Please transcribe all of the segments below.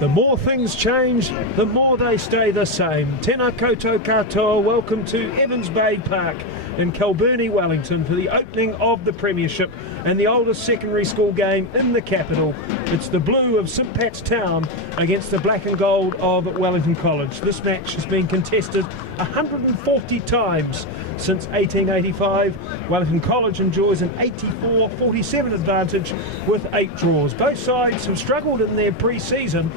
The more things change, the more they stay the same. Tēnā koutou katoa, welcome to Evans Bay Park in Kilburnie, Wellington for the opening of the Premiership and the oldest secondary school game in the capital. It's the blue of St Pat's Town against the black and gold of Wellington College. This match has been contested 140 times since 1885. Wellington College enjoys an 84-47 advantage with 8 draws. Both sides have struggled in their pre-season.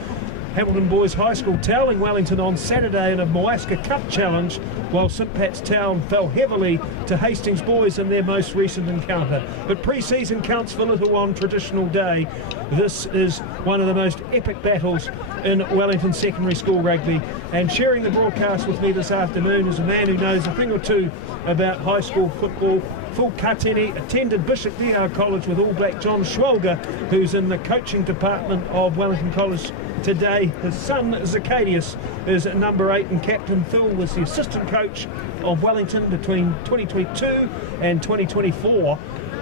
Hamilton Boys High School toweling Wellington on Saturday in a Moaska Cup challenge, while St Pat's Town fell heavily to Hastings Boys in their most recent encounter. But pre-season counts for little on traditional day. This is one of the most epic battles in Wellington secondary school rugby, and sharing the broadcast with me this afternoon is a man who knows a thing or two about high school football. Full Katini attended Bishop Neau College with All Black John Schwalger, who's in the coaching department of Wellington College today. His son Zacadius is number 8, and Captain Phil was the assistant coach of Wellington between 2022 and 2024,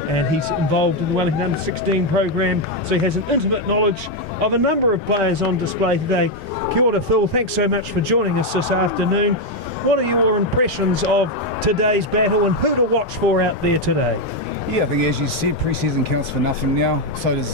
and he's involved in the Wellington Under-16 program, so he has an intimate knowledge of a number of players on display today. Kia ora, Phil, thanks so much for joining us this afternoon. What are your impressions of today's battle and who to watch for out there today? Yeah, I think as you said, pre-season counts for nothing now. So does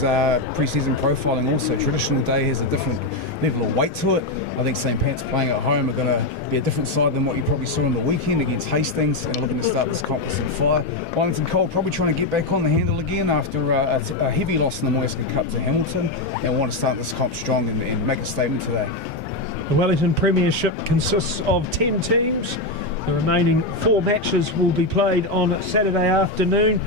pre-season profiling also. Traditional day has a different level of weight to it. I think St Pat's playing at home are going to be a different side than what you probably saw on the weekend against Hastings, and looking to start this conference on fire. Wellington College probably trying to get back on the handle again after a heavy loss in the Moaska Cup to Hamilton, and want to start this comp strong and make a statement today. The Wellington Premiership consists of 10 teams. The remaining 4 matches will be played on Saturday afternoon.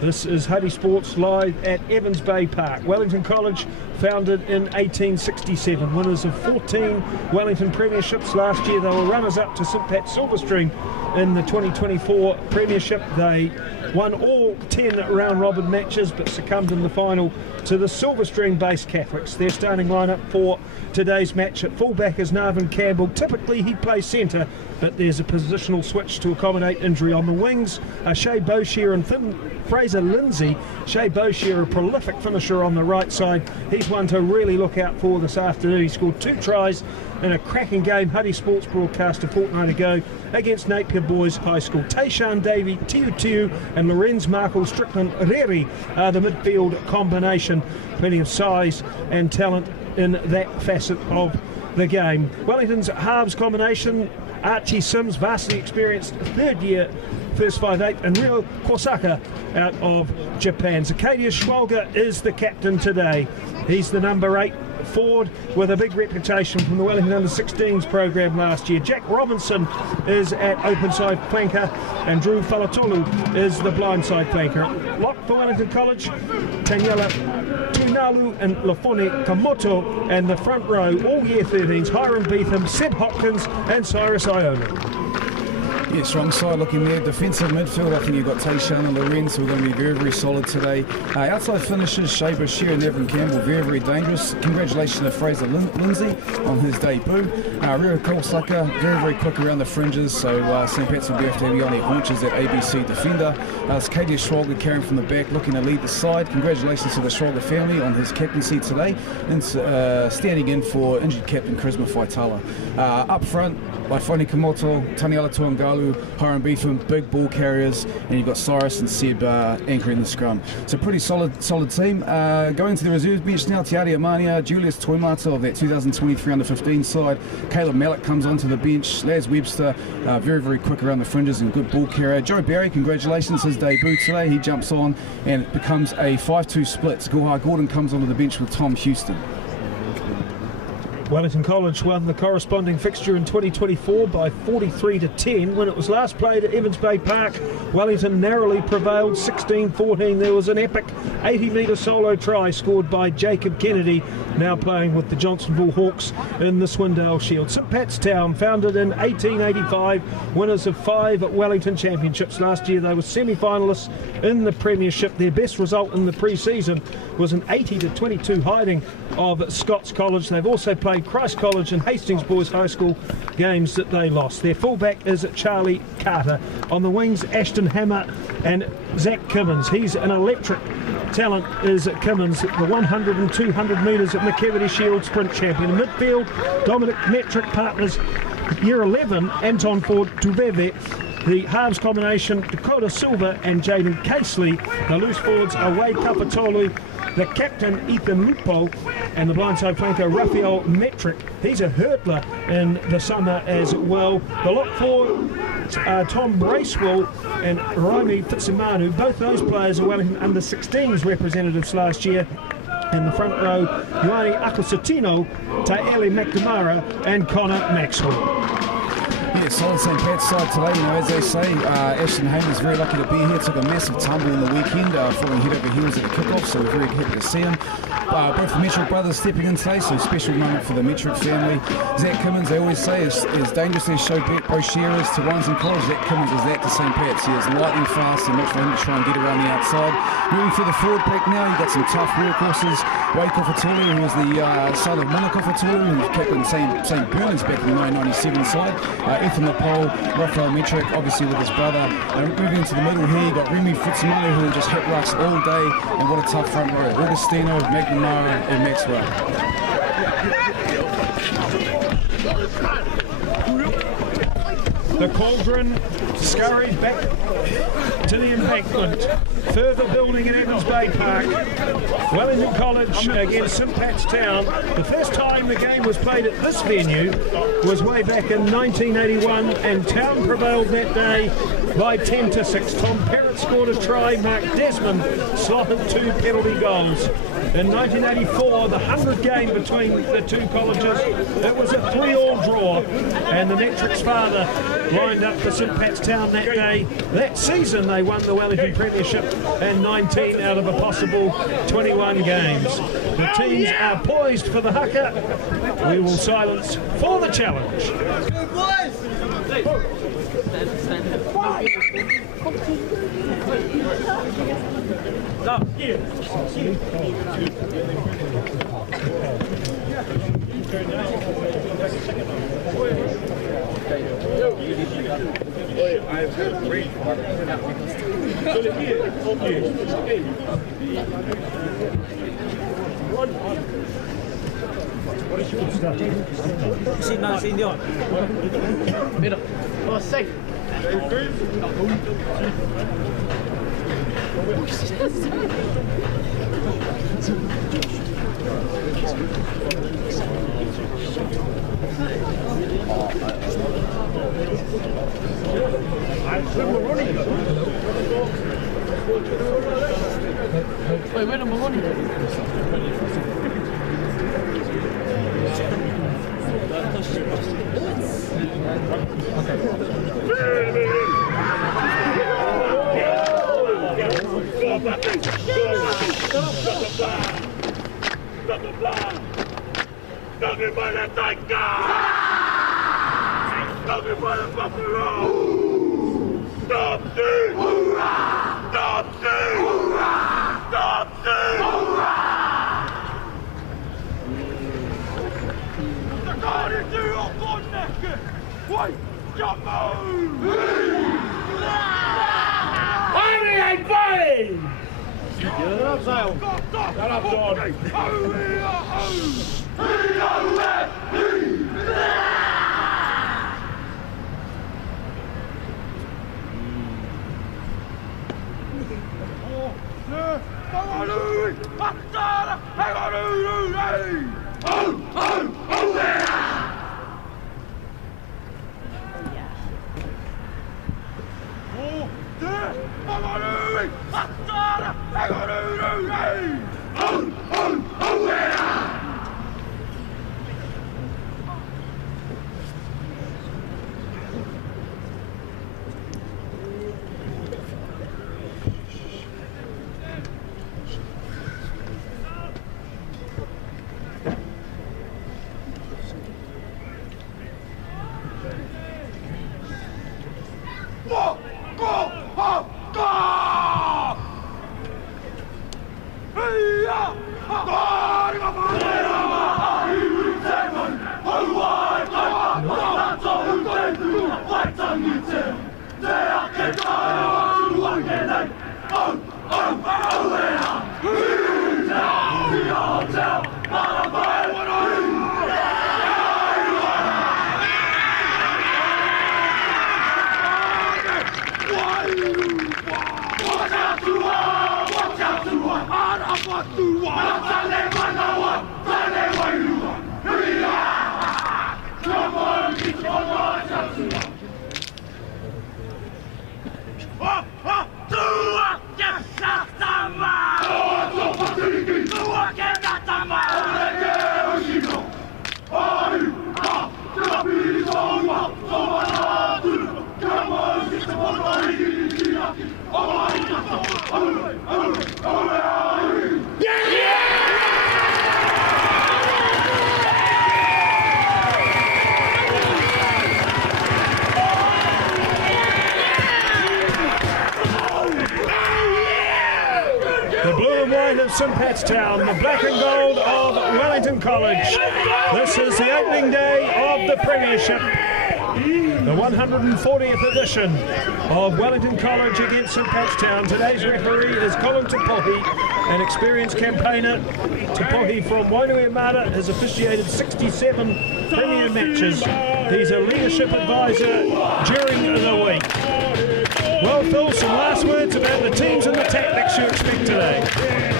This is Huddy Sports live at Evans Bay Park. Wellington College, founded in 1867, winners of 14 Wellington Premierships last year. They were runners-up to St Pat's Silverstring in the 2024 Premiership. They won all 10 round-robin matches but succumbed in the final to the Silverstring-based Catholics. Their starting lineup for today's match: at fullback is Narvin Campbell. Typically he plays centre, but there's a positional switch to accommodate injury. On the wings are Shea Boshier and Fraser Lindsay. Shea Boshier, a prolific finisher on the right side. He's one to really look out for this afternoon. He scored 2 tries in a cracking game Huddy Sports broadcast a fortnight ago against Napier Boys High School. Tayshawn Davey, Tiu and Lorenz Markle Strickland Reri are the midfield combination. Plenty of size and talent in that facet of the game. Wellington's halves combination: Archie Sims, vastly experienced, 3rd year, first 5'8", and Ryo Kosaka out of Japan. Zacadius Schwalger is the captain today. He's the number 8 forward with a big reputation from the Wellington Under-16s program last year. Jack Robinson is at open side flanker, and Drew Falatolu is the blind side flanker. Lock for Wellington College: Taniela Tunalu and Lafone Kamoto, and the front row, all year 13s, Hiram Beetham, Seb Hopkins and Cyrus Iona. Yeah, strong side looking there. Defensive midfield, I think you've got Tayshawn and Lorenz, who are going to be very, very solid today. Outside finishers, Shea Boshier and Evan Campbell, very, very dangerous. Congratulations to Fraser Lindsay on his debut. Ryo Kosaka, very, very quick around the fringes, so St Pat's will be able to be on their haunches at ABC defender. Zacadius Schwalger carrying from the back, looking to lead the side. Congratulations to the Schwalger family on his captaincy today, and standing in for injured captain Charisma Faitala. Up front, Lafone Kamoto, Taniela Tuangalu, Hiram Beetham, big ball carriers, and you've got Cyrus and Seb anchoring the scrum. So pretty solid team. Going to the reserves bench now: Tiari Amania, Julius Toimata of that 2023 under-15 side. Caleb Mallett comes onto the bench. Laz Webster, very, very quick around the fringes and good ball carrier. Joe Barry, congratulations, his debut today. He jumps on and it becomes a 5-2 split. Gohar Gordon comes onto the bench with Tom Houston. Wellington College won the corresponding fixture in 2024 by 43-10. When it was last played at Evans Bay Park, Wellington narrowly prevailed 16-14. There was an epic 80-metre solo try scored by Jacob Kennedy, now playing with the Johnsonville Hawks in the Swindale Shield. St Pat's Town, founded in 1885, winners of 5 Wellington Championships. Last year they were semi-finalists in the Premiership. Their best result in the pre-season was an 80-22 hiding of Scots College. They've also played played Christ College and Hastings Boys High School, games that they lost. Their fullback is Charlie Carter. On the wings, Ashton Hammer and Zach Kimmins. He's an electric talent, is Kimmins, the 100 and 200 metres at McKevity Shield sprint champion. In midfield, Dominic Metric partners year 11, Anton Ford Tuveve. The halves combination, Dakota Silva and Jaden Casely. The loose forwards are Wade Kapatolu, the captain Ethan Lupo, and the blindside flanker Raphael Metric. He's a hurdler in the summer as well. The lock forward are Tom Bracewell and Raimi Fitzimanu. Both those players are Wellington under 16s representatives last year. In the front row, Ioani Akosatino, Taeli McNamara and Connor Maxwell. Yeah, solid St. Pat's side today. You know, as they say, Ashton Hayman's very lucky to be here. Took a massive tumble in the weekend, falling head over heels at the kickoff, so we're very happy to see him. Both the Metric brothers stepping in today, so a special moment for the Metric family. Zach Kimmins, they always say, is dangerous as show Boshier is to Wellington College. Zach Kimmins is that to St. Pat's. He is lightning fast and much for him to try and get around the outside. Moving for the forward pack now, you've got some tough workhorses. Wade Kofatuli, who was the son of Mona Kofatuli and captain St. Bernard's back in the 1997 side. Ethan Lepole, Raphael Metric, obviously with his brother. Moving into the middle here, you've got Remy Fitzimanu, who will just hit rucks all day, and what a tough front row. Augustino, McNamara, and Maxwell. The Cauldron scurried back to the embankment. Further building at Evans Bay Park. Wellington College against St. Pat's Town. The first time the game was played at this venue was way back in 1981, and Town prevailed that day by 10-6. Tom Perrott scored a try. Mark Desmond slotted 2 penalty goals. In 1984, the 100 game between the two colleges, it was a 3-3 draw, and the Metric's father lined up for St. Pat's Town that day. That season they won the Wellington Premiership and 19 out of a possible 21 games. The teams are poised for the Haka. We will silence for the challenge. Good boys! Signor. Mira. Oh, safe. Wait, where am I running? Talking by the tiger! Talking by the buffalo! Stop this! Hoorah! Stop this! Hoorah! Stop this! Hoorah! The guard is too hot on naked! Wait! Jump move! Hurry and fight! Get up, Sale! Get up, John! St Patstown, the black and gold of Wellington College. This is the opening day of the Premiership, the 140th edition of Wellington College against St Patstown. Today's referee is Colin Tapohi, an experienced campaigner. Tapohi from Wainuiomata has officiated 67 Premier matches. He's a leadership advisor during the week. Well, Phil, some last words about the teams and the tactics you expect today.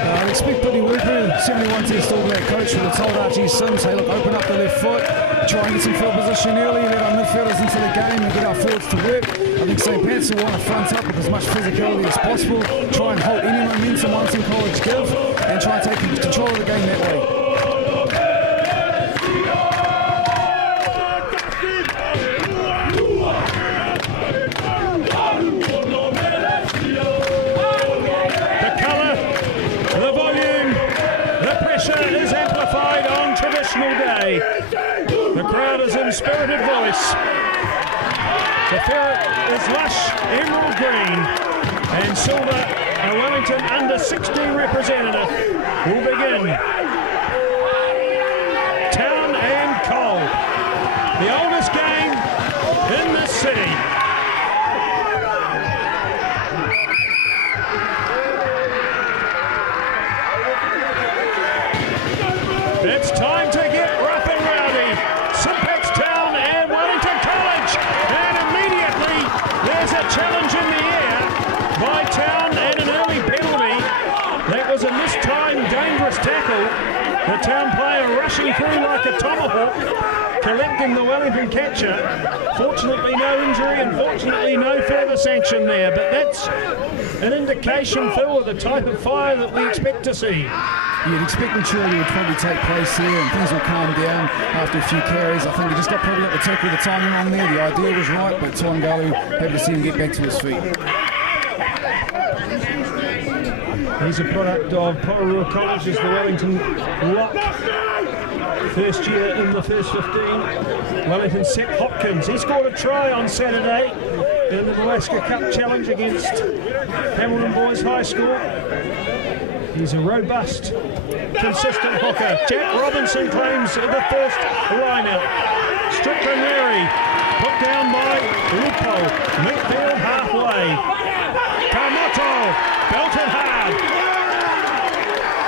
I expect Billy Worker, 71 Test All Black coach, would have told Archie Sims, hey look, open up the left foot, try and get some field position early, let our midfielders into the game and get our forwards to work. I think St Pat's will want to front up with as much physicality as possible, try and hold any momentum Wellington College give, and try and take control of the game that way. Is amplified on traditional day. The crowd is in spirited voice. The ferret is lush emerald green, and silver, a Wellington under 16 representative, will begin. Town and Coal, the oldest game in this city. It's time to get rough and rowdy. St Patstown and Wellington College. And immediately there's a challenge in the air by Town and an early penalty. That was a mistimed, dangerous tackle. The Town player rushing through like a tomahawk, collecting the Wellington catcher. Fortunately no injury and fortunately no further sanction there. But that's an indication, Phil, of the type of fire that we expect to see. You'd expect maturity would probably take place here and things will calm down after a few carries. I think he just probably got the tackle, the timing on there. The idea was right, but Tuangalu, happy to see him get back to his feet. He's a product of Pororua College as the Wellington lock. First year in the first 15. Wellington Seth Hopkins. He scored a try on Saturday in the Alaska Cup Challenge against Hamilton Boys High School. He's a robust, consistent hooker. Jack Robinson claims the first line-out. Strickland Leary put down by Lupo. Midfield halfway. Kamoto belted hard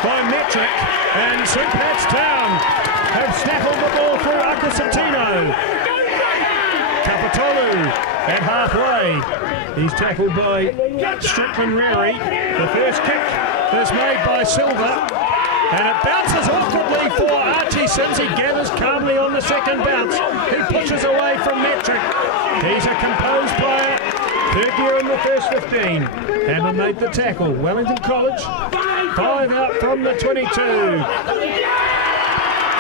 by Metric. And St Patstown have snaffled the ball through Akasatino. Kapatolu at halfway. He's tackled by Strickland Leary. The first kick is made by Silver, and it bounces awkwardly for Archie Sims. He gathers calmly on the second bounce. He pushes away from Metric. He's a composed player. Third year in the first 15. Hammer made the tackle. Wellington College, 5 out from the 22.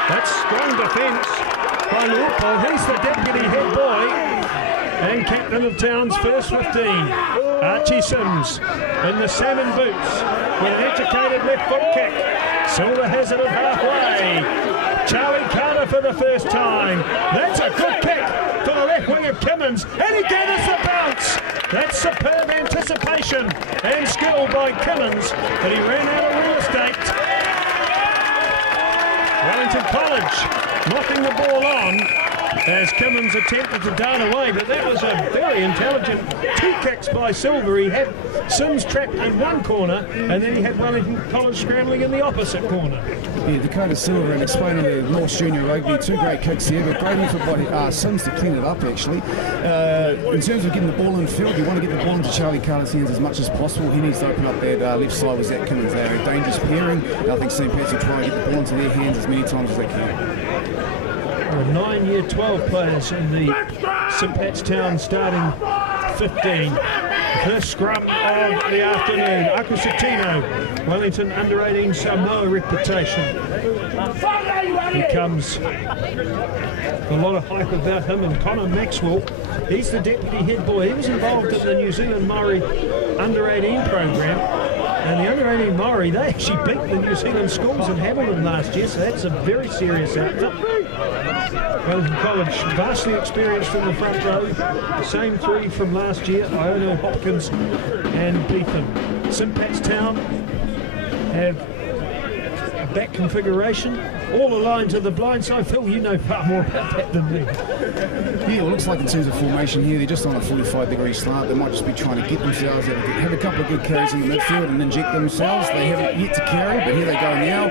That's strong defence by Lupo. He's the deputy head boy and captain of Town's first 15. Archie Sims in the salmon boots with an educated left foot kick. Silver has it at halfway. Charlie Carter for the first time. That's a good kick for the left wing of Kimmins, and he gathers the bounce. That's superb anticipation and skill by Kimmins, but he ran out of real estate. Wellington College knocking the ball on. as Kimmins attempted to dart away, but that was a very intelligent 2 kicks by Silver. He had Sims trapped in one corner, and then he had Wellington College scrambling in the opposite corner. Yeah, Dakota Silver, and explaining the North Junior Rugby, 2 great kicks here, but great effort by Sims to clean it up, actually. In terms of getting the ball in field, you want to get the ball into Charlie Carter's hands as much as possible. He needs to open up that left side with Zach Kimmins. They're a dangerous pairing. I think St. Pat's will try and get the ball into their hands as many times as they can. 9-year 12 players in the St. Pat's Town starting 15. First scrum of the afternoon. Akusatino, Wellington under 18 Samoa reputation. He comes a lot of hype about him, and Connor Maxwell, he's the deputy head boy. He was involved in the New Zealand Maori under 18 program, and the under 18 Maori, they actually beat the New Zealand schools in Hamilton last year, so that's a very serious outfit. Wellington College vastly experienced in the front row, the same 3 from last year, Iono, Hopkins and Beetham. St. Pat's Town have a back configuration, all aligned to the blind side. Phil, you know far more about that than me. Yeah, well, it looks like in terms of formation here, they're just on a 45-degree slant. They might just be trying to get themselves out, have a couple of good carries in the midfield and inject themselves. They haven't yet to carry, but here they go now.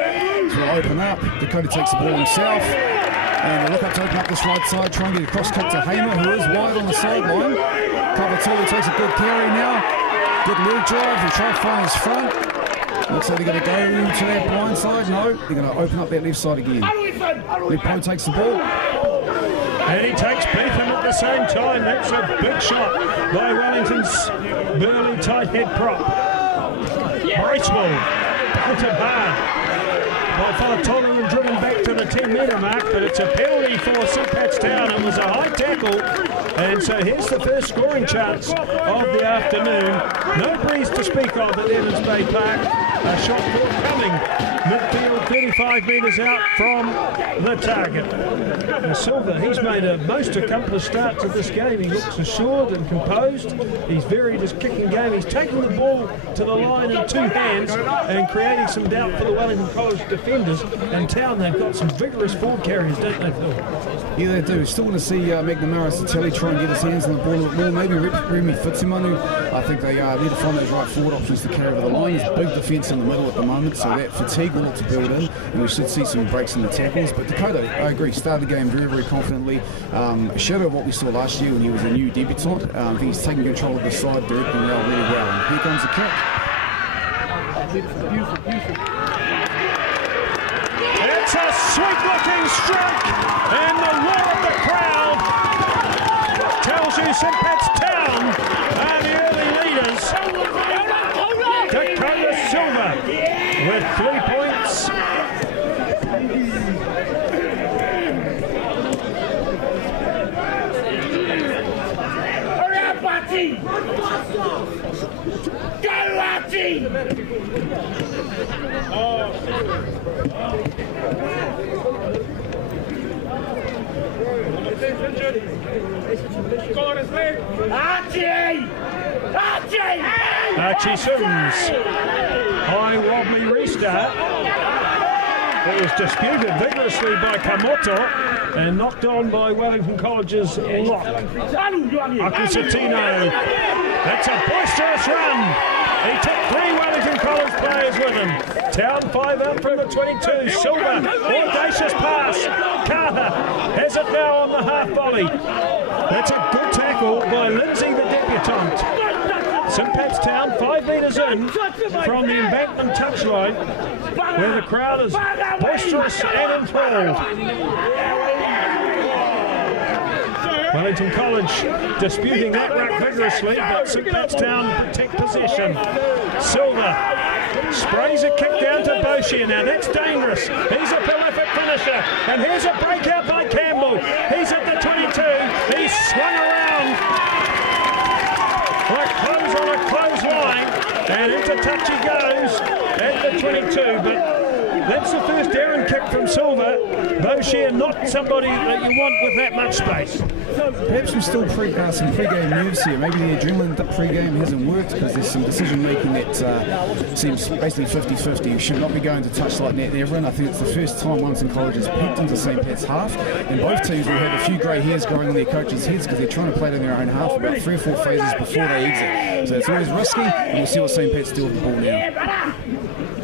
So they'll open up. Dakota takes the ball himself. And they look up to open up this right side, try and get a cross kick to Hamer, who is wide on the sideline. Kavatoli takes a good carry now. Good leg drive. He'll try to find his front. Looks like they're going to go to that blind side. No, they're going to open up that left side again. Lepo takes the ball. And he takes Beetham at the same time. That's a big shot by Wellington's burly tight head prop. Bracewell, batted hard by Falatolu and driven back to the 10-metre mark, but it's a penalty for St. Pat's Town. It was a high tackle, and so here's the first scoring chance of the afternoon. No breeze to speak of at Evans Bay Park. A shot forthcoming, midfield 35 metres out from the target. And Silver, he's made a most accomplished start to this game. He looks assured and composed. He's varied his kicking game. He's taking the ball to the line in 2 hands and creating some doubt for the Wellington College defenders. And Town, they've got some vigorous forward carriers, don't they, Phil? Yeah, they do. Still want to see McNamara Satelli try and get his hands on the ball a bit more. Maybe Remy Fitzimanu. I think they need to find those right forward options to carry over the line. There's a big defence in the middle at the moment, so that fatigue will look to build in, and we should see some breaks in the tackles. But Dakota, I agree, started the game very, very confidently. A shadow of what we saw last year when he was a new debutant. I think he's taking control of the side, directing it out really well. And here comes the kick. It's a sweet-looking stroke, and the roar of the crowd tells you St. Pat's Town are the early leaders. Dakota Silver with 3 points. Hurry up, Archie! Go, Archie! Archie Sims. High wobbly restart. It was disputed vigorously by Kamoto and knocked on by Wellington College's lock. Akusatino. That's a boisterous run. He took 3 Wellington College players with him. Town 5 up from the 22. Silver, audacious pass. Carter has it now on the half volley. That's a good tackle by Lindsay, the debutante. St. Pat's Town 5 metres in from the embankment touchline, where the crowd is boisterous and enthralled. Wellington College disputing that ruck vigorously, but St. Pat's Town take possession. Silver sprays a kick down to Boshier. Now that's dangerous. He's a prolific finisher. And here's a breakout by Campbell. He's at the 22. He's swung around like clothes on a clothesline. And into touch he goes at the 22. But that's the first errant kick from Silver. Boshier not somebody that you want with that much space. perhaps we're still some pre-game nerves here. Maybe the adrenaline pre-game hasn't worked because there's some decision-making that seems basically 50-50. You should not be going to touchlight net ever, and I think it's the first time Wellington College has peeked into St. Pat's half, and both teams will have a few grey hairs going on their coaches' heads because they're trying to play it in their own half about 3 or 4 phases before they exit. So it's always risky, and we'll see what St. Pat's do with the ball now.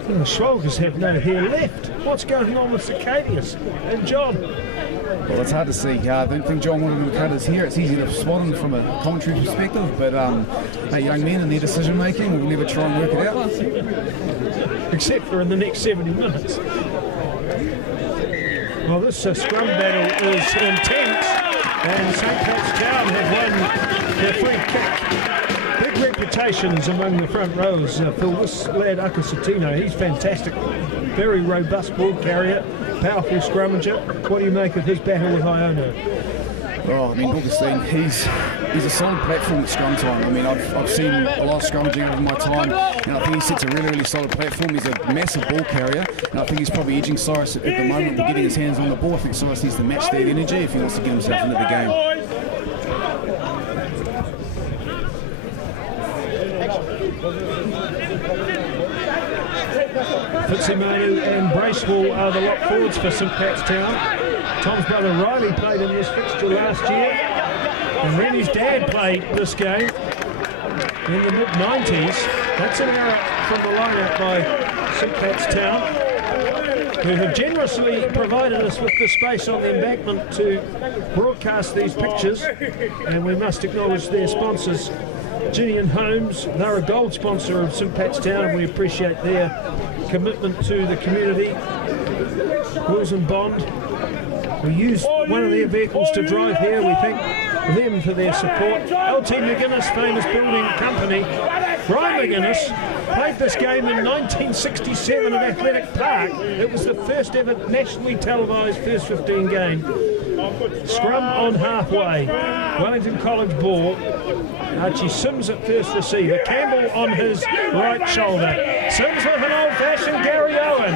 The Schwalgers have no hair left. What's going on with Sicadius and John? Well, it's hard to see. I don't think John wanted to cut his hair. It's easy to spot him from a commentary perspective, but young men and their decision making, we'll never try and work it out. Except for in the next 70 minutes. Well, this scrum battle is intense, and St. Pat's Town have won their free kick. Big reputations among the front rows. Phil, this lad Haka, he's fantastic. Very robust ball carrier, powerful scrummager. What do you make of his battle with Iono? Oh, I mean, Augustine, he's a solid platform at scrum time. I mean, I've seen a lot of scrummaging over my time, and I think he sets a really, really solid platform. He's a massive ball carrier, and I think he's probably edging Cyrus at the moment with getting his hands on the ball. I think Cyrus needs to match that energy if he wants to get himself into the game. Fitzimanu and Bracewell are the lock forwards for St. Pat's Town. Tom's brother Riley played in this fixture last year, and when his dad played this game in the mid-90s. That's an error from the line-out by St. Pat's Town, who have generously provided us with the space on the embankment to broadcast these pictures, and we must acknowledge their sponsors, Ginny and Holmes. They're a gold sponsor of St. Pat's Town, and we appreciate their commitment to the community. Wills and Bond, we used one of their vehicles to drive here. We thank them for their support. LT McGuinness, famous building company. Brian McGuinness played this game in 1967 at Athletic Park. It was the first ever nationally televised first 15 game. Scrum on halfway. Wellington College ball. Archie Sims at first receiver. Campbell on his right shoulder. Sims with an old-fashioned Gary Owen.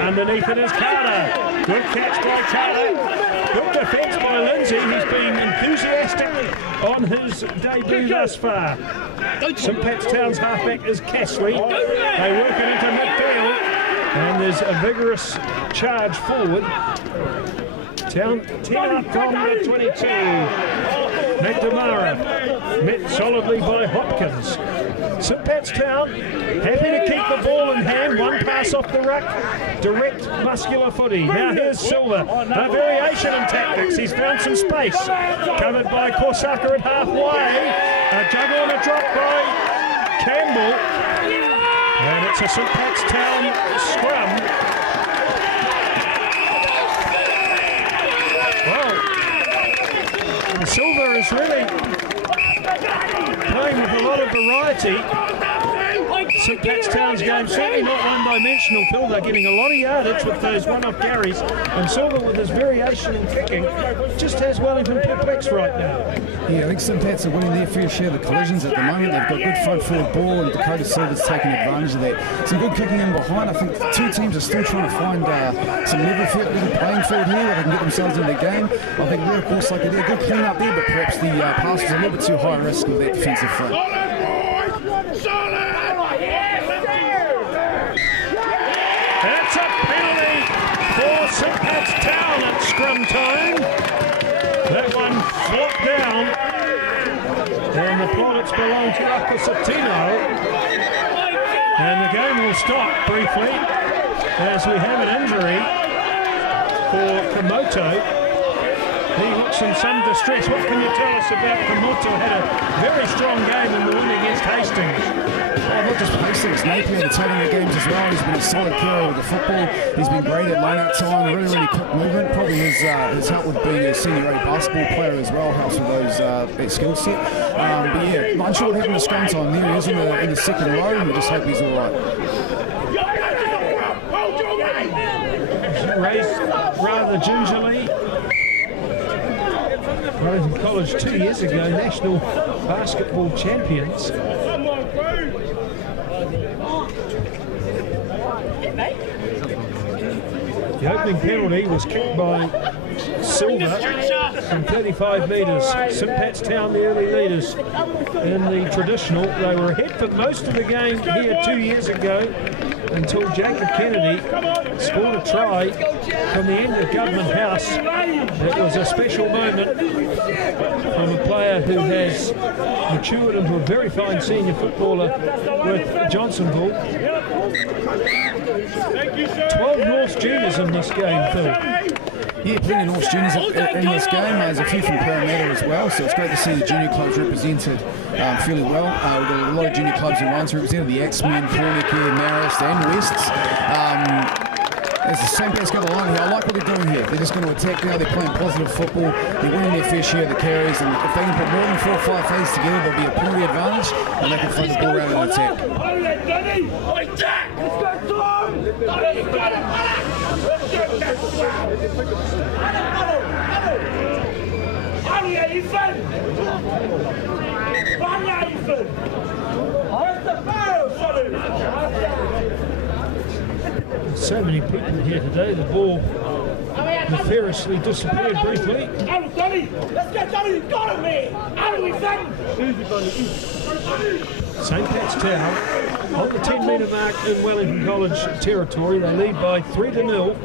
Underneath it is Carter. Good catch by Carter. Good defence by Lindsay. He's been enthusiastic on his debut thus far. St. Pat's Town's halfback is Castley. They work it into midfield, and there's a vigorous charge forward. Town 10 up from the 22. McNamara met solidly by Hopkins. St. Pat's Town happy to keep the ball in hand. One pass off the ruck, direct muscular footy. Now here's Silver. A variation in tactics. He's found some space. Covered by Korsaka at halfway. A juggle and a drop by Campbell. And it's a St. Pat's Town scrum. Well, Silver is really playing with a lot of variety. St. Pat's Town's game certainly not one-dimensional, Phil. They're getting a lot of yardage with those one-off carries, and Silver with his variation in kicking just has Wellington perplexed right now. Yeah, I think St. Pat's are winning their fair share of the collisions at the moment. They've got good front-forward ball, and Dakota Silver's taking advantage of that. Some good kicking in behind. I think the two teams are still trying to find some level playing field here where they can get themselves into the game. I think we're, of course, like a good clean up there, but perhaps the pass was a little bit too high risk with that defensive front. That's a penalty for St. Pat's Town at scrum time. That one flopped down, and the plaudits belong to Akasatino. And the game will stop briefly as we have an injury for Komoto. He looks in some distress. What can you tell us about Komoto? Had a very strong game in the win against Hastings. Oh, not just Hastings, Napier in turning the games as well. He's been a solid carrier with the football. He's been great at line-out time, really quick movement. Probably his help with being a senior A basketball player as well helps with those that skill set. But yeah, not sure what happened to scrum time. There he is in the second row, and we just hope he's all right. Raised rather gingerly. Wellington College 2 years ago, national basketball champions. The opening penalty was kicked by Silver from 35 metres. St Pat's Town, the early leaders in the traditional. They were ahead for most of the game here 2 years ago until Jacob Kennedy scored a try from the end of Government House. It was a special moment from a player who has matured into a very fine senior footballer with Johnsonville. 12 North Juniors in this game, Phil. Yeah, plenty of North Juniors in this game. There's a few from Parramatta as well, so it's great to see the junior clubs represented fairly well. We've got a lot of junior clubs in ones represented, the Axemen, Pornicare, Marist and Wests. As the St Pat's got the line here, I like what they're doing here. They're just going to attack now, they're playing positive football, they're winning their fair share of the carries, and if they can put more than 4 or 5 phases together, there'll be a penalty advantage, and they can throw the ball around and attack. So many people here today. The ball nefariously disappeared briefly. Let's get Donny, you got him, man! How do we send? St Pat's Town on the 10-metre mark in Wellington College territory. They lead by 3-0.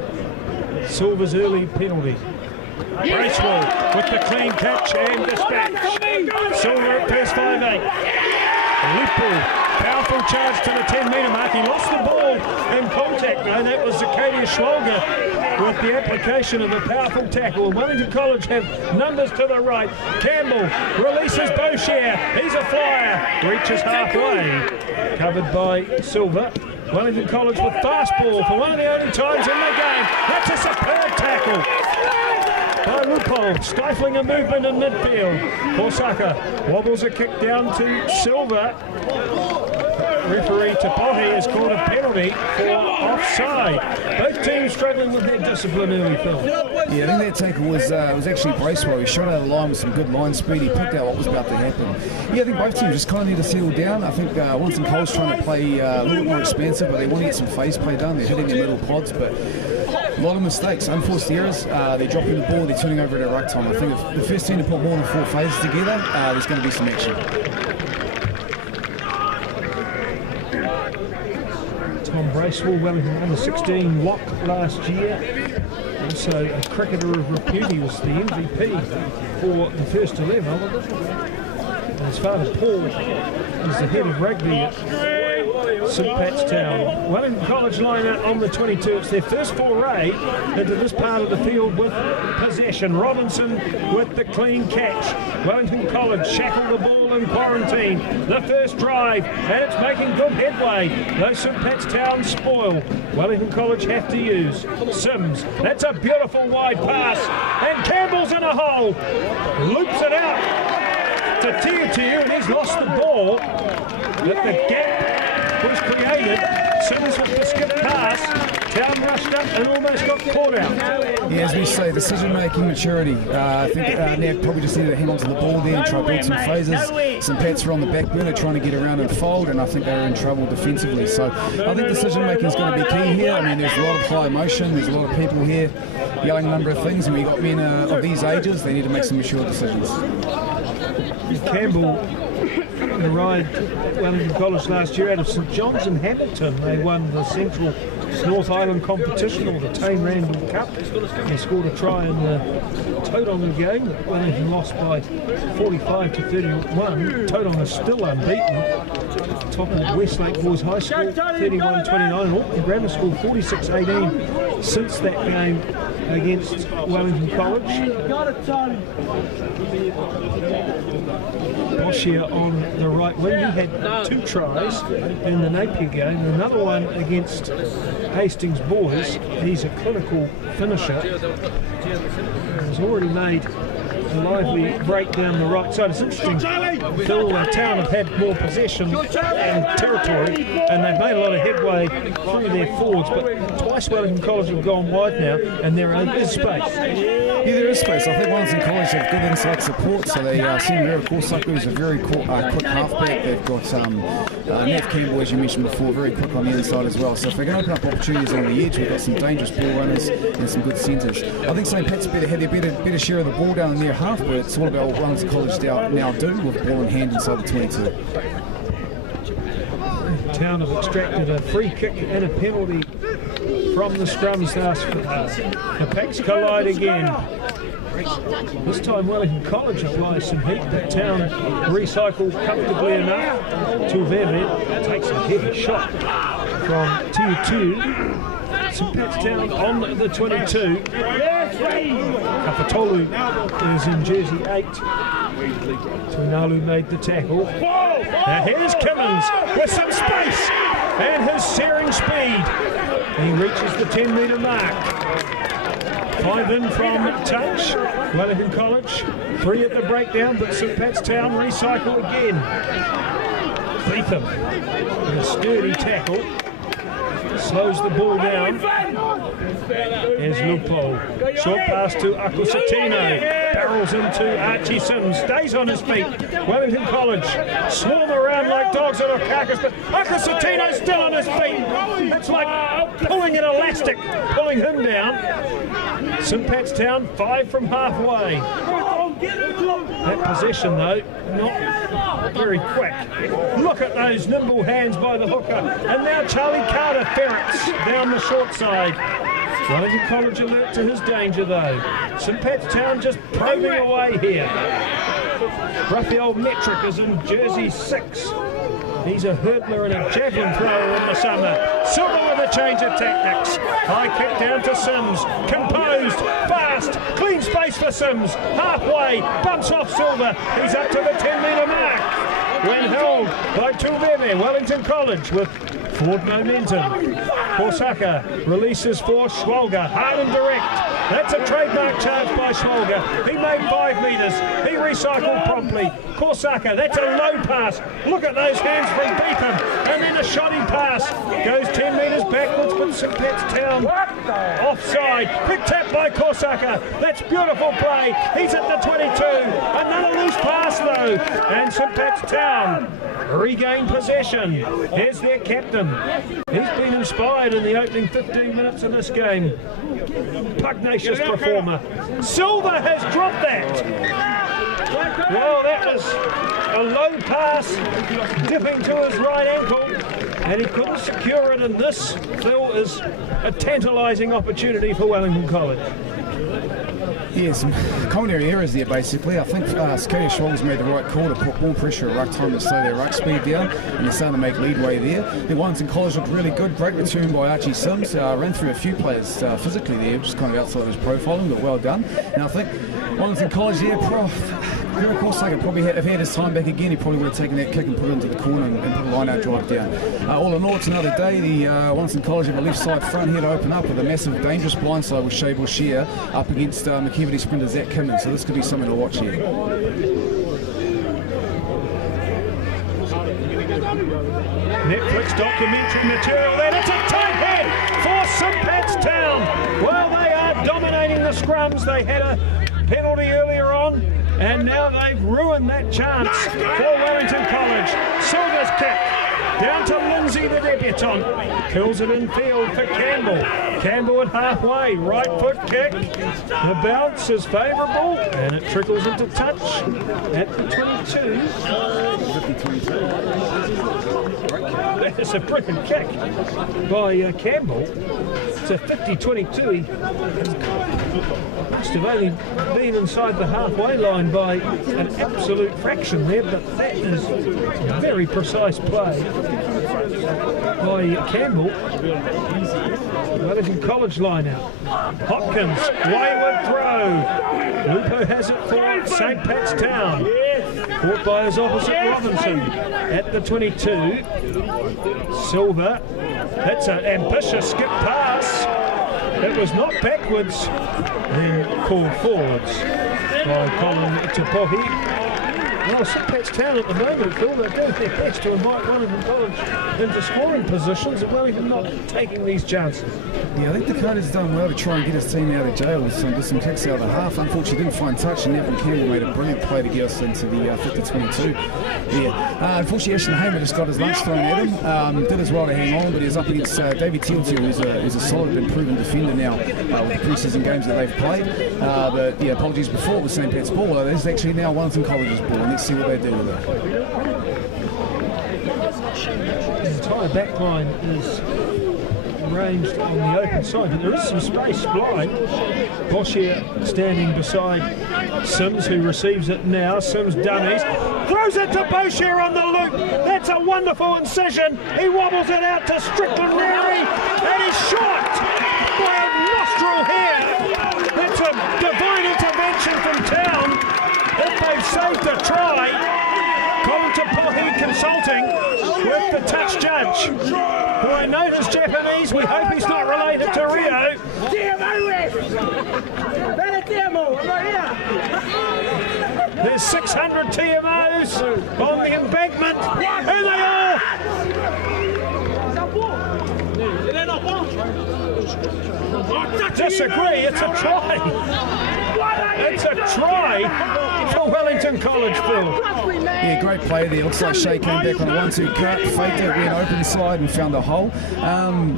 Silver's early penalty. Bracewell with the clean catch and dispatch. Silver at first 5-8. Lupu, powerful charge to the 10-metre mark. He lost the ball in contact, though. That was Zacadia Schwalger with the application of a powerful tackle. Wellington College have numbers to the right. Campbell releases Boshier. He's a flyer. Reaches halfway. Covered by Silver. Wellington College with fast ball for one of the only times in the game. That's a superb tackle by Lupo, stifling a movement in midfield. Haka wobbles a kick down to Silver. Referee Tapohi has called a penalty for offside. Both teams struggling with their discipline early, Phil. Yeah, I think that tackle was actually Bracewell. He shot out of the line with some good line speed. He picked out what was about to happen. Yeah, I think both teams just kind of need to settle down. I think Wellington Cole's trying to play a little bit more expansive, but they want to get some phase play done. They're hitting their little pods, but a lot of mistakes, unforced errors. They're dropping the ball, they're turning over at ruck time. I think if the first team to put more than 4 phases together, there's going to be some action. Tom Bracewell, Wellington under 16 lock last year. Also a cricketer of repute. He was the MVP for the first 11. And his father Paul is the head of rugby at St Pat's Town. Wellington College line out on the 22. It's their first foray into this part of the field with possession. Robinson with the clean catch. Wellington College shackle the ball in quarantine. The first drive, and it's making good headway. Those St Pat's Town spoil. Wellington College have to use Sims. That's a beautiful wide pass, and Campbell's in a hole. Loops it out to Tiu, and he's lost the ball. But the gap was created. Sims with the skip pass. Town rushed up and almost got caught out. Yeah, as we say, decision-making maturity. I think Nav probably just needed to hang on to the ball there and try to build some phases. St Pat's were on the back burner trying to get around and fold, and I think they were in trouble defensively. So I think decision-making is going to be key here. I mean, there's a lot of high emotion. There's a lot of people here yelling a number of things, and we've got men of these ages. They need to make some mature decisions. Campbell arrived at Wellington College last year out of St John's in Hamilton. They won the Central North Island competition, or the Tame Randall Cup. They scored a try in the Tauranga game that Wellington lost by 45-31. Tauranga is still unbeaten. Top of Westlake Boys High School, 31-29. Auckland Grammar School, 46-18 since that game against Wellington College. Boshier on the right wing. He had 2 tries in the Napier game, and another one against Hastings Boys. He's a clinical finisher. He's already made a lively break down the right side. It's interesting, Phil and Town have had more possession and territory, and they've made a lot of headway through their forwards, but twice Wellington College have gone wide now, and there is space. Yeah, there is space. I think Wellington College have good inside support, so they seem to have Korsaka, who's a very quick halfback. They've got Nat Campbell, as you mentioned before, very quick on the inside as well. So if they can open up opportunities on the edge, we've got some dangerous ball runners and some good centres. I think St. Pat's had their better share of the ball down in their half, but it's all about what Wellington College now do with ball in hand inside the 22. Town have extracted a free kick and a penalty from the scrums thus far. The packs collide again. This time Wellington College applies some heat, but Town recycle comfortably enough. Tulveve takes a heavy shot from Tier 2. St. Pat's Town on the 22. Kapatolu is in jersey 8. Tuinalu made the tackle. Now here's Kimmins with some space and his searing speed. He reaches the 10-metre mark. 5 in from touch. Wellington College 3 at the breakdown, but St. Pat's Town recycle again. Beetham with a sturdy tackle. Slows the ball down. Here's Lupo. Short pass to Akosatino. Barrels into Archie Sims. Stays on his feet. Wellington College swarm around like dogs on a carcass, but Akosatino's still on his feet. It's like pulling an elastic, pulling him down. St. Pat's Town 5 from halfway. That possession though, not very quick. Look at those nimble hands by the hooker. And now Charlie Carter ferrets down the short side. Wellington College alert to his danger though. St. Pat's Town just probing away here. Raphael Metric is in jersey 6. He's a hurdler and a javelin thrower in the summer. Silver with a change of tactics. High kick down to Sims. Composed, fast, clean space for Sims. Halfway, bumps off Silver. He's up to the 10-metre mark. When held by Tulveve, Wellington College with forward momentum. Korsaka releases for Schwalger, hard and direct. That's a trademark charge by Schwalger. He made 5 metres. He recycled promptly. Korsaka, that's a low pass. Look at those hands from Beetham. And then a shoddy pass. Goes 10 metres backwards, but St. Pat's Town offside. Quick tap by Korsaka. That's beautiful play. He's at the 22. Another loose pass though. And St. Pat's Town regain possession. Here's their captain. He's been inspired in the opening 15 minutes of this game. Pugnacious performer. Silver has dropped that. Well, that was a low pass, dipping to his right ankle, and he couldn't secure it, and this, Phil, is a tantalising opportunity for Wellington College. Yeah, some culinary errors there basically. I think Scalia Schwalger's made the right call to put more pressure at ruck time to slow their ruck speed down, and they're starting to make leadway there. I think Wellington College looked really good. Great return by Archie Sims. Ran through a few players physically there, just kind of outside his profiling, but well done. And I think Wellington College, Of course, I could probably have had his time back again. He probably would have taken that kick and put it into the corner and put a line-out drive down. All in all, it's another day. The Wellington College have a left side front here to open up with a massive, dangerous blindside with Shea Bouchier up against McKevity sprinter Zach Kimmins. So this could be something to watch here. Netflix documentary material there. It's a tight head for St. Pat's Town. Well, they are dominating the scrums. They had a penalty earlier on, and now they've ruined that chance for Wellington College. Silver's kick down to Lindsay, the debutant. Kills it in field for Campbell. Campbell at halfway, right foot kick. The bounce is favourable, and it trickles into touch at the 22. It's a brilliant kick by Campbell. It's a 50-22. He must have only been inside the halfway line by an absolute fraction there, but that is a very precise play by Campbell. Wellington College line out. Hopkins, wayward throw. Lupo has it for St. Pat's Town. Caught by his opposite Robinson at the 22. Silver, that's an ambitious skip pass. It was not backwards, then called forwards. by Colin Tapohi. Well, St Pat's Town at the moment, Phil, they're doing their best to invite Wellington College into scoring positions, and Wellington not taking these chances. Yeah, I think the coach has done well to try and get his team out of jail with some kicks out of the half. Unfortunately, didn't find touch, and Evan Campbell made a brilliant play to get us into the 50-22. Yeah, unfortunately, Ashton Hamer just got his lunch thrown at him. Did as well to hang on, but he's up against Davey Tealtier, who's a solid and proven defender now with the pre-season games that they've played. But yeah, apologies before it was St Pat's ball. This is actually now Wellington College's ball. Let's see what they do with it. The entire back line is arranged on the open side, but there is some space blind. Boshier standing beside Sims, who receives it now. Sims dummies, throws it to Boshier on the loop. That's a wonderful incision. He wobbles it out to Strickland Leary, and he's shot by a nostril here. That's a divine intervention from Town. If they've saved a try, Colin Tapohi consulting with the touch judge, who I know is Japanese. We hope he's not related to Rio. There's 600 TMOs on the embankment, and they all... Disagree, it's a try. It's a try for Wellington College, Phil. Yeah, great play there. Looks like Shea came back on a 1-2 cut, faked it, went open side and found a hole.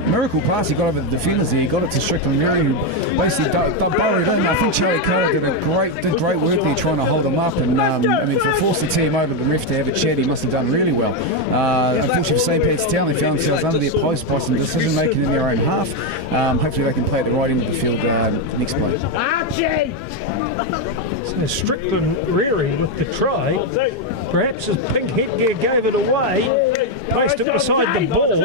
Miracle pass, he got over the defenders there. He got it to Strickland Leary, who basically burrowed in. I think Charlie Carter did great work there trying to hold him up. And I mean, for forcing the team over the ref to have a chat, he must have done really well. Unfortunately for St Pat's Town, they found themselves under their post by some decision making in their own half. Hopefully they can play at the right end of the field next play. So Strickland Reary with the try. Perhaps his pink headgear gave it away. Placed it beside the ball,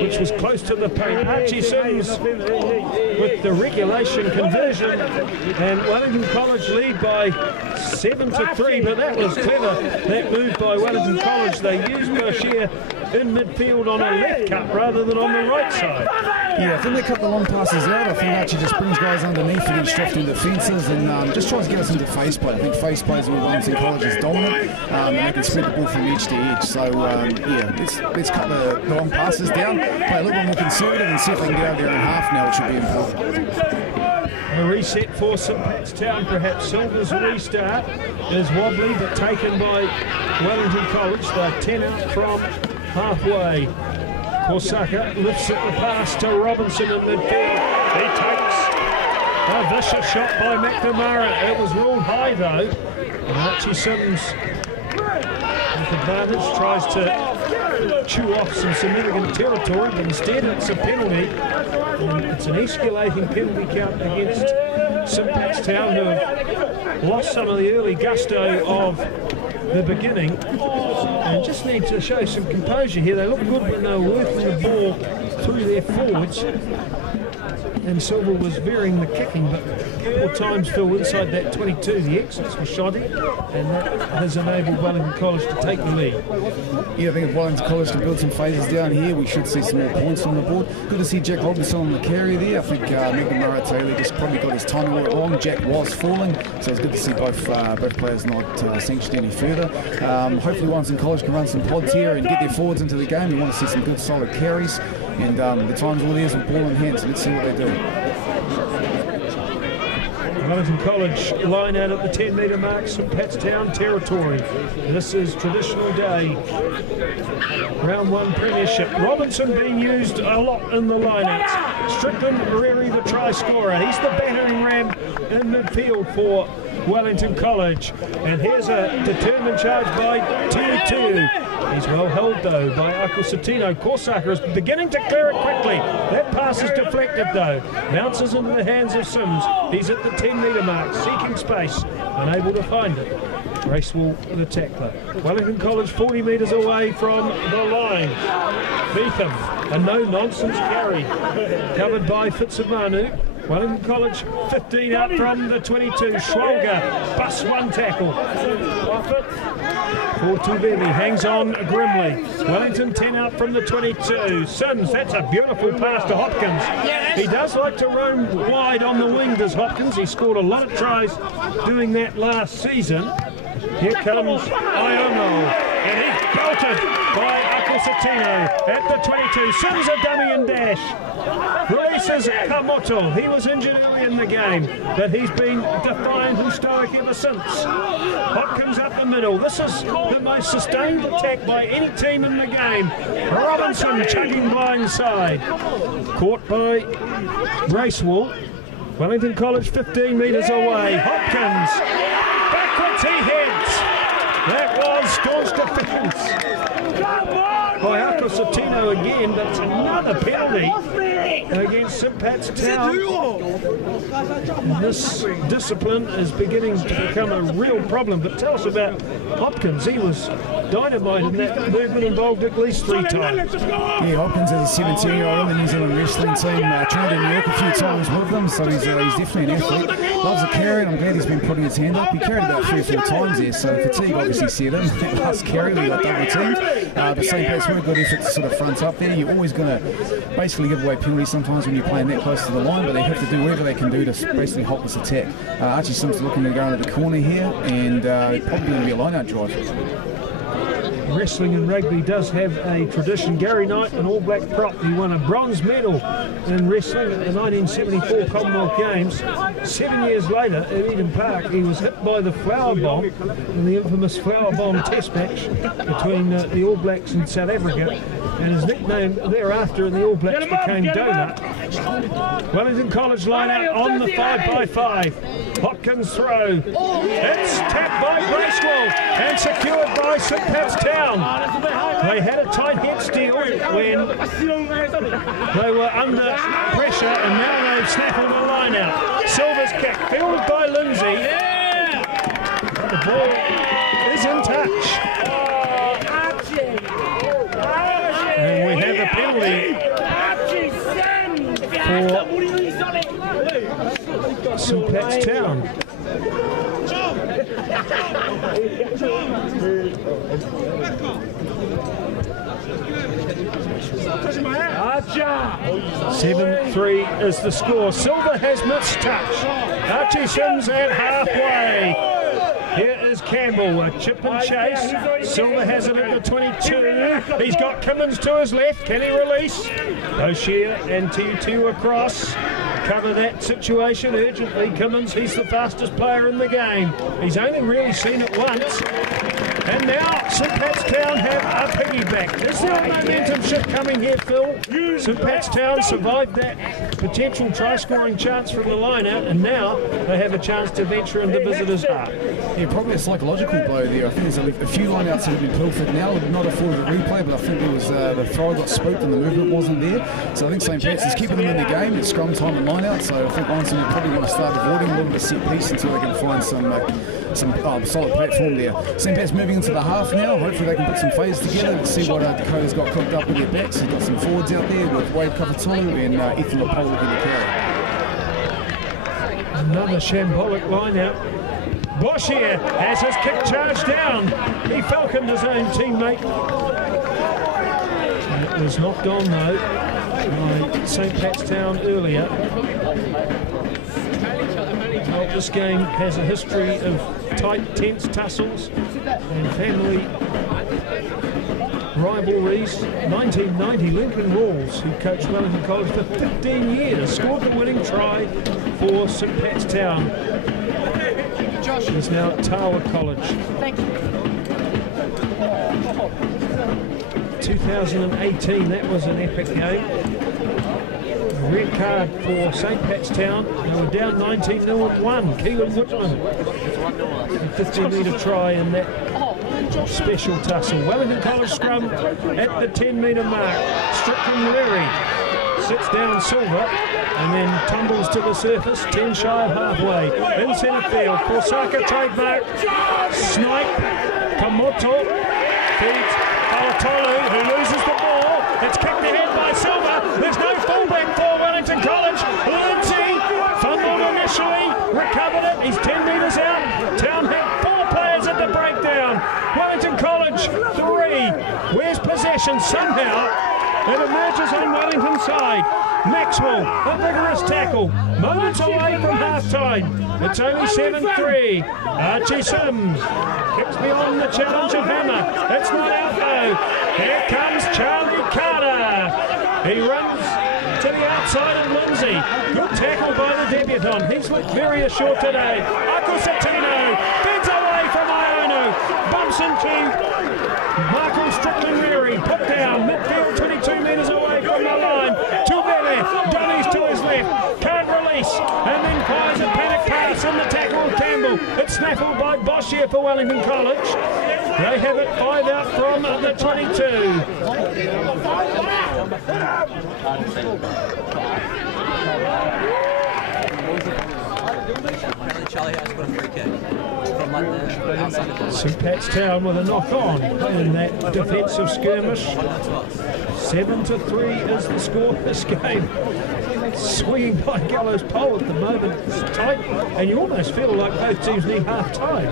which was close to the paint. Archie Sims with the regulation conversion, and Wellington College lead by 7-3. But that was clever, that move by Wellington College. They used Boshier in midfield on a left cut rather than on the right side. Yeah, I think they cut the long passes out. I think Archie just brings guys underneath against drifting defences and just tries to get us into face play. I think face plays where Wellington College is dominant, and they can spread the ball from edge to edge. So yeah, let's cut the long passes down, play a little bit more conservative, and see if they can get out there in half now, which would be important. A reset for St Pat's Town, perhaps. Silver's restart is wobbly, but taken by Wellington College. They're 10 out from halfway. Korsaka lifts it the pass to Robinson in midfield. He takes a vicious shot by McNamara. It was ruled high though. And Archie Sims, with advantage, tries to chew off some significant territory, but instead it's a penalty. And it's an escalating penalty count against St Pat's Town, who have lost some of the early gusto of the beginning and just need to show some composure here. They look good when they were working the ball through their forwards, and Silver was varying the kicking, but a couple of times Phil inside that 22 the exits were shoddy, and that has enabled Wellington College to take the lead. Yeah, I think if Wellington College can build some phases down here, we should see some more points on the board. Good to see Jack Robinson on the carry there. I think McNamara Taylor just probably got his timing a little wrong. Jack was falling, so it's good to see both players not sanctioned any further. Hopefully Wellington College can run some pods here and get their forwards into the game. We want to see some good solid carries, and the time's all theirs with ball in hand, so let's see what they do. Wellington College line out at the 10-metre mark, St Pat's Town territory. This is traditional day. Round 1 premiership. Robinson being used a lot in the lineouts. Strickland Reary the try scorer. He's the battering ram in midfield for Wellington College. And here's a determined charge by Tutu. He's well held though by Akosatino. Korsaka is beginning to clear it quickly. That pass is deflected though. Bounces into the hands of Sims. He's at the 10-metre mark, seeking space, unable to find it. Gracewell the tackler. Wellington College 40 metres away from the line. Beetham, a no-nonsense carry, covered by Fitzimanu. Wellington College 15 out from the 22. Schwalger busts one tackle. Off it. Fortuvevi hangs on grimly. Wellington 10 out from the 22. Sims, that's a beautiful pass to Hopkins. He does like to roam wide on the wing, does Hopkins. He scored a lot of tries doing that last season. Here comes Iono, and he's belted by Akosatino at the 22. Sims a dummy and dash. Releases Kamoto. He was injured early in the game, but he's been defiant and stoic ever since. Hopkins up the middle. This is the most sustained attack by any team in the game. Robinson chugging blindside. Caught by Racewall. Wellington College 15 metres away. Hopkins. Backwards he heads. That was staunch defence by Akosatino again, but it's another penalty against St Pat's Town. This discipline is beginning to become a real problem. But tell us about Hopkins. He was dynamite in that movement, involved at least 3 times. Yeah, Hopkins is a 17-year-old in the New Zealand wrestling team. Trained in York a few times with them, so he's definitely an athlete. Loves a carry, and I'm glad he's been putting his hand up. He carried about 3 or 4 times there, so fatigue obviously set in. That last carry, we got double teamed. But St Pat's were a good effort to sort of front up there. You're always going to basically give away penalties sometimes when you're playing that close to the line, but they have to do whatever they can do to basically halt this attack. Archie Simpson looking to go into the corner here, and probably going to be a line-out drive. Wrestling and rugby does have a tradition. Gary Knight, an All Black prop, he won a bronze medal in wrestling at the 1974 Commonwealth Games. 7 years later at Eden Park, he was hit by the flower bomb in the infamous flower bomb test match between the All Blacks and South Africa, and his nickname thereafter in the All Blacks became Donut. Wellington College line out on the 5x5. Hopkins throw. It's tapped by Bracewell and secured by St Pat's Town. They had a tight head steal when they were under pressure, and now they've snaffled a line out. Silver's kick, fielded by Lindsay. The ball is in touch. And we have a penalty for St Pat's Town. Archer! 7-3 is the score. Silver has missed touch. Archie Sims at halfway. Here is Campbell, a chip and chase. Silver has it at the 22. He's got Cummins to his left. Can he release? O'Shea and T2 across. Cover that situation urgently. Cummins, he's the fastest player in the game. He's only really seen it once. And now St Pat's Town have a piggyback. Is there a momentum shift coming here, Phil? St Pat's Town survived that potential try-scoring chance from the line-out, and now they have a chance to venture into visitors' heart. Yeah, probably a psychological blow there. I think there's a few line-outs that have been pilfered now. Not afforded a replay, but I think it was the throw got spooked and the movement wasn't there. So I think St Pat's is keeping them in the game. It's scrum time and line-out, so I think Wellington are probably going to start avoiding a little bit of set piece until they can find some solid platform there. St Pat's moving into the half now. Hopefully they can put some phase together and see what Dakota's got cooked up with their backs. He's got some forwards out there with Wade Kafatulu and Ethan Lapole in the carry. Another shambolic line out. Bosch here has his kick charged down. He falconed his own teammate. It was knocked on though by St Pat's Town earlier. Well, this game has a history of tight, tense tussles and family rivalries. 1990, Lincoln Rawls, who coached Wellington College for 15 years, scored the winning try for St Pat's Town. He's now at Tawa College. Thank you. 2018, that was an epic game. A red card for St Pat's Town. They were down 19-0 at 1. Keelan Whitman, a 50-metre try in that special tussle. Wellington College scrum at the 10-metre mark. Strickland Leary sits down Silver and then tumbles to the surface, 10 shy of halfway. In centre field, Korsaka trademark, snipe, Kamoto feeds Alatolu, who loses the ball. It's kicked ahead by Silver. There's no fullback for Wellington College. Lindsay fumbled initially, recovered it. He's 10 metres out. Town had 4 players at the breakdown. Wellington College College. 3. Where's possession? Somehow it emerges on Wellington's side. Maxwell, a vigorous tackle. Moments away from half-time. It's only 7-3. Archie Sims kicks beyond the challenge of Hammer. It's not out though. Here comes Charlie Carter. He runs to the outside of Lindsay. Good tackle by the debutant. He's looked very assured today. Akosatino bends away from Iono. Bumps into Michael Strickland-Reary. Put down midfield 22 metres away from the line. Tuvele, dummies to his left. Can't release. And then fires a panic pass in the tackle of Campbell. It's snaffled by Bosch here for Wellington College. They have it 5 out from the 22. Charlie has got a free kick from like the outside of the St Pat's Town with a knock-on in that defensive skirmish. 7-3 is the score of this game. Swinging by Gallows Pole at the moment. It's tight, and you almost feel like both teams need half-time.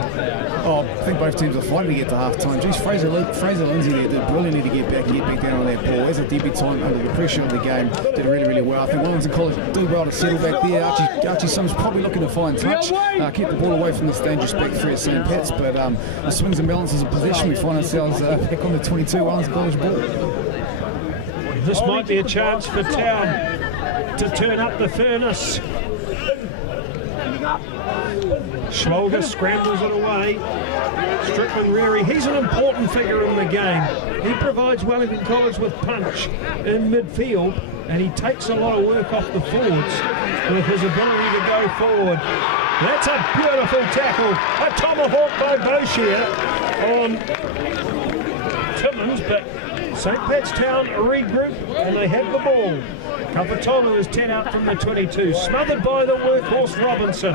Oh, I think both teams are fighting to get to half-time. Geez, Fraser Lindsay there did brilliantly to get back down on that ball. As a debutant under the pressure of the game, did really, really well. I think Wellington College did well to settle back there. Archie Sims probably looking to find touch, keep the ball away from this dangerous back three at St Pat's, but the swings and balances of possession, we find ourselves back on the 22 Wellington College ball. This might be a chance for Town to turn up the furnace. Schwalger scrambles it away. Strickland-Reary, he's an important figure in the game. He provides Wellington College with punch in midfield, and he takes a lot of work off the forwards with his ability to go forward. That's a beautiful tackle. A tomahawk by Boshier on Timmins, but St Pat's Town regroup and they have the ball. Kapatolu is 10 out from the 22, smothered by the workhorse Robinson.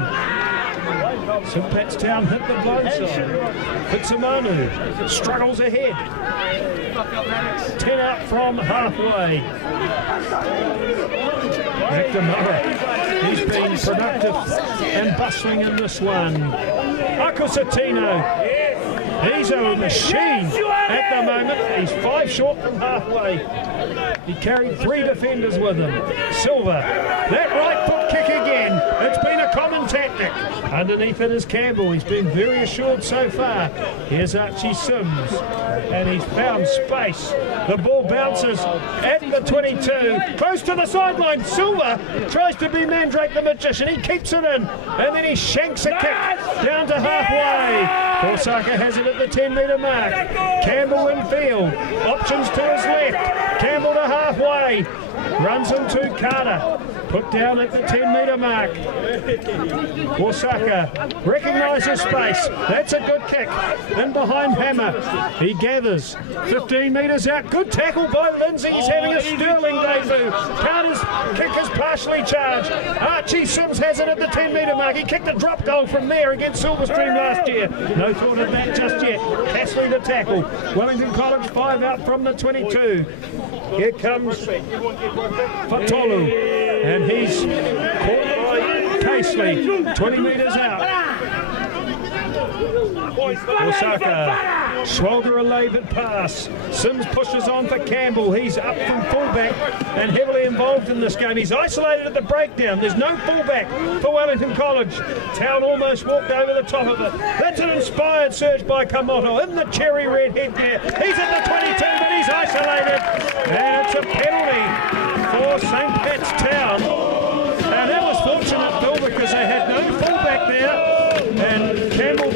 St Pat's Town hit the blindside. Fitzimanu struggles ahead. 10 out from halfway. McNamara, he's been productive and bustling in this one. Akosatino, he's a machine at the moment. He's 5 short from halfway. He carried 3 defenders with him. Silver, that right foot kick again. It's been a common tactic. Underneath it is Campbell. He's been very assured so far. Here's Archie Sims, and he's found space. The ball bounces at the 22, close to the sideline. Silver tries to be Mandrake the Magician. He keeps it in, and then he shanks a kick down to halfway. Haka has it at the 10-metre mark. Campbell in field. Options to his left. Campbell to halfway. Runs into Carter. Put down at the 10-metre mark. Haka recognises space. That's a good kick. In behind Hammer. He gathers. 15 metres out. Good tackle by Lindsay. He's having a sterling debut. Carter's kick is partially charged. Archie Sims has it at the 10-metre mark. He kicked a drop goal from there against Silverstream last year. No thought of that just yet. Castley to tackle. Wellington College 5 out from the 22. Here comes Fatolu, and he's caught by Casely, 20 metres out. Osaka, Schwalger a laboured pass. Sims pushes on for Campbell. He's up from fullback and heavily involved in this game. He's isolated at the breakdown. There's no fullback for Wellington College. Town almost walked over the top of it. That's an inspired surge by Kamoto in the cherry red headgear. He's at the 22, but he's isolated. And it's a penalty for St Pat's Town. And that was fortunate, Bill, because they had no fullback there. And Campbell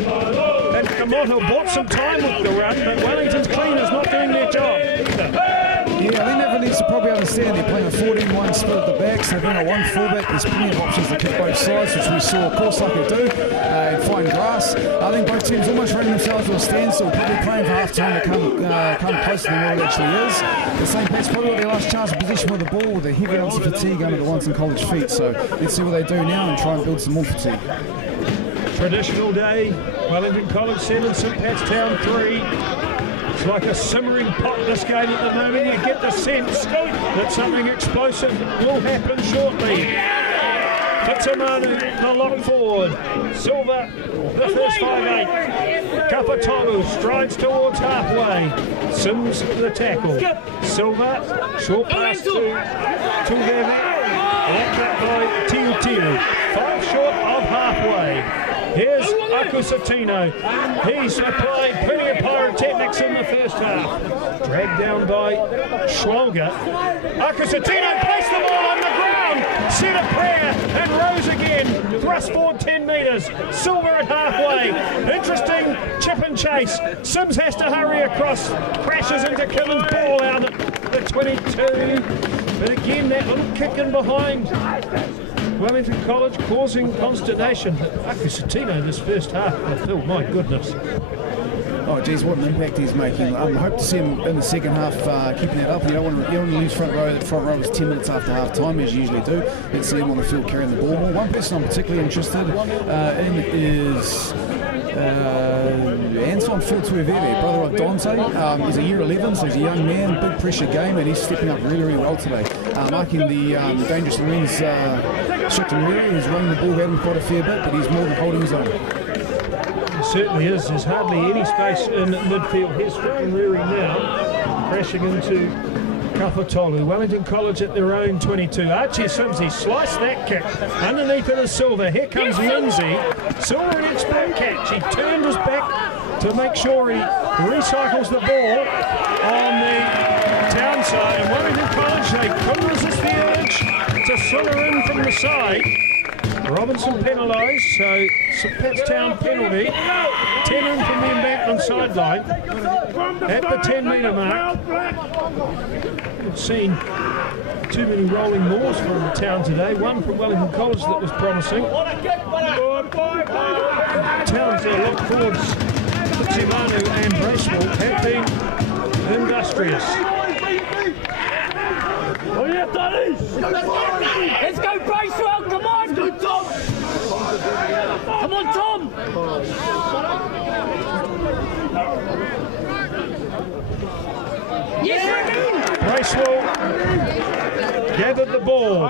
and Kamoto bought some time with the run, but Wellington's cleaners not doing their job. Yeah, I think everyone needs to probably understand they're playing a 14-1 split at the back, so they've got a 1 fullback. There's plenty of options to kick both sides, which we saw Haka do and find grass. I think both teams almost running themselves to a standstill, probably playing for half-time to come closer than what it actually is. The St Pat's probably got their last chance of position with the ball with a heavy ounce of fatigue under the Wellington College feet, so let's see what they do now and try and build some more fatigue. Traditional day, Wellington College 7, St Pat's Town 3. It's like a simmering pot, this game at the moment. You get the sense that something explosive will happen shortly. Fitzamanu, the lock forward. Silver, the first 5'8". Kapatolu strides towards halfway. Sims the tackle. Silver, short pass to Veve. Locked up by Tiu. 5 short of halfway. Here's Akusatino. He's applied plenty of pyrotechnics in the first half. Dragged down by Schwalger. Akusatino placed the ball on the ground, said a prayer and rose again. Thrust forward 10 metres. Silver at halfway. Interesting chip and chase. Sims has to hurry across. Crashes into Killen's ball out at the 22. But again, that little kick in behind Wellington College causing consternation. Akusatino this first half, Phil, my goodness. Oh, geez, what an impact he's making. I hope to see him in the second half keeping that up. You don't want to lose front row. The front row was 10 minutes after half time, as you usually do. Let's see him on the field carrying the ball more. One person I'm particularly interested in is Anton Filtuevere, brother of Dante. He's a year 11, so he's a young man, big pressure game, and he's stepping up really, really well today. Marking the dangerous Lorenz Shiktamuri, who's running the ball at him quite a fair bit, but he's more than holding his own. It certainly is. There's hardly any space in midfield. Here's Shiktamuri now, crashing into Kapatolu. Wellington College at their own 22. Archie Sims, he sliced that kick. Underneath it is Silver. Here comes Lindsay. Silver, an expert catch. He turned his back to make sure he recycles the ball on the town side. And Wellington College, they couldn't resist the urge to swing her in from the side. Robinson penalised, so Patstown penalty. 10 in from the embankment sideline at the 10-metre mark. We've seen too many rolling moors from the town today. One from Wellington College that was promising. Towns look towards Fitzimanu and Bracewell have been industrious. Let's go, Bracewell, come on! Tom! Come on, Tom! Yes, Bracewell gathered the ball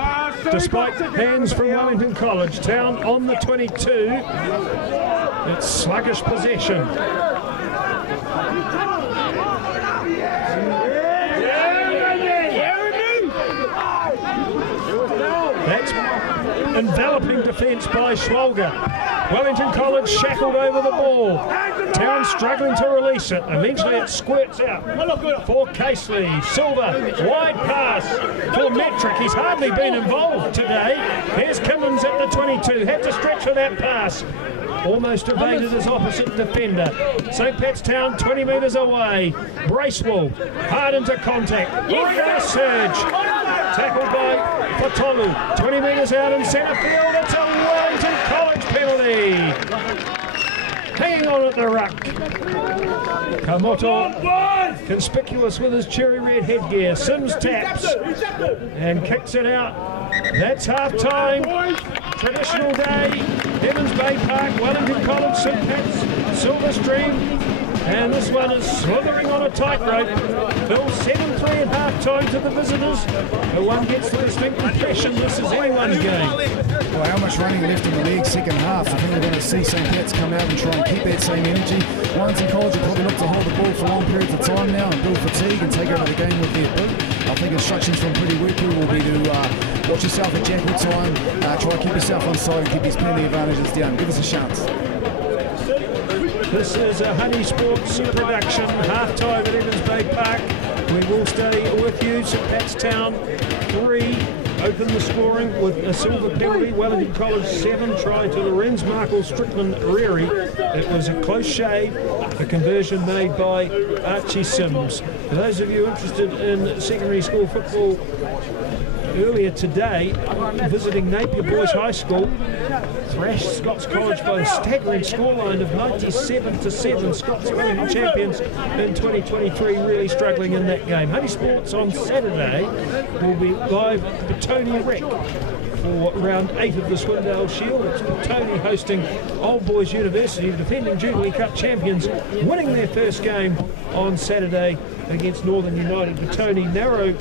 despite hands from Wellington College. Town on the 22. It's sluggish possession. That's enveloping defence by Schwalger. Wellington College shackled over the ball. Town struggling to release it. Eventually it squirts out for Casely. Silver, wide pass for Metric. He's hardly been involved today. Here's Kimmins at the 22. Had to stretch for that pass. Almost evaded his opposite defender. St. Pat's Town 20 metres away. Bracewell hard into contact. Great surge. Tackled by Fatolu. 20 metres out in centre field. It's a Wellington College penalty. Hanging on at the ruck. Kamoto, conspicuous with his cherry red headgear. Sims taps and kicks it out. That's half time. Traditional day. Evans Bay Park, Wellington College, St. Pat's, Silver Stream. And this one is slithering on a tightrope. Bill 7-3 at half-time to the visitors. But one gets the distinct impression this is anyone's game. Well, how much running left in the league second half? I think we're going to see St. Pat's come out and try and keep that same energy. Wellington College will probably look to hold the ball for long periods of time now and build fatigue and take over the game with their big. I think instructions from Pretty Weekly will be to watch yourself at jackal time, try to keep yourself on side and keep these penalty advantages down. Give us a chance. This is a Honey Sports production, half-time at Evans Bay Park. We will stay with you. St. Pat's Town 3 open the scoring with a silver penalty. Wellington College 7 try to Lorenz Markle Strickland Reary. It was a close shave, a conversion made by Archie Sims. For those of you interested in secondary school football, earlier today, visiting Napier Boys High School, thrashed Scots College by a staggering scoreline of 97-7. Scots winning champions in 2023, really struggling in that game. Honey Sports on Saturday will be live at the Petone Rec for round 8 of the Swindale Shield. It's Petone hosting Old Boys University, the defending Jubilee Cup champions, winning their first game on Saturday against Northern United. Petone narrow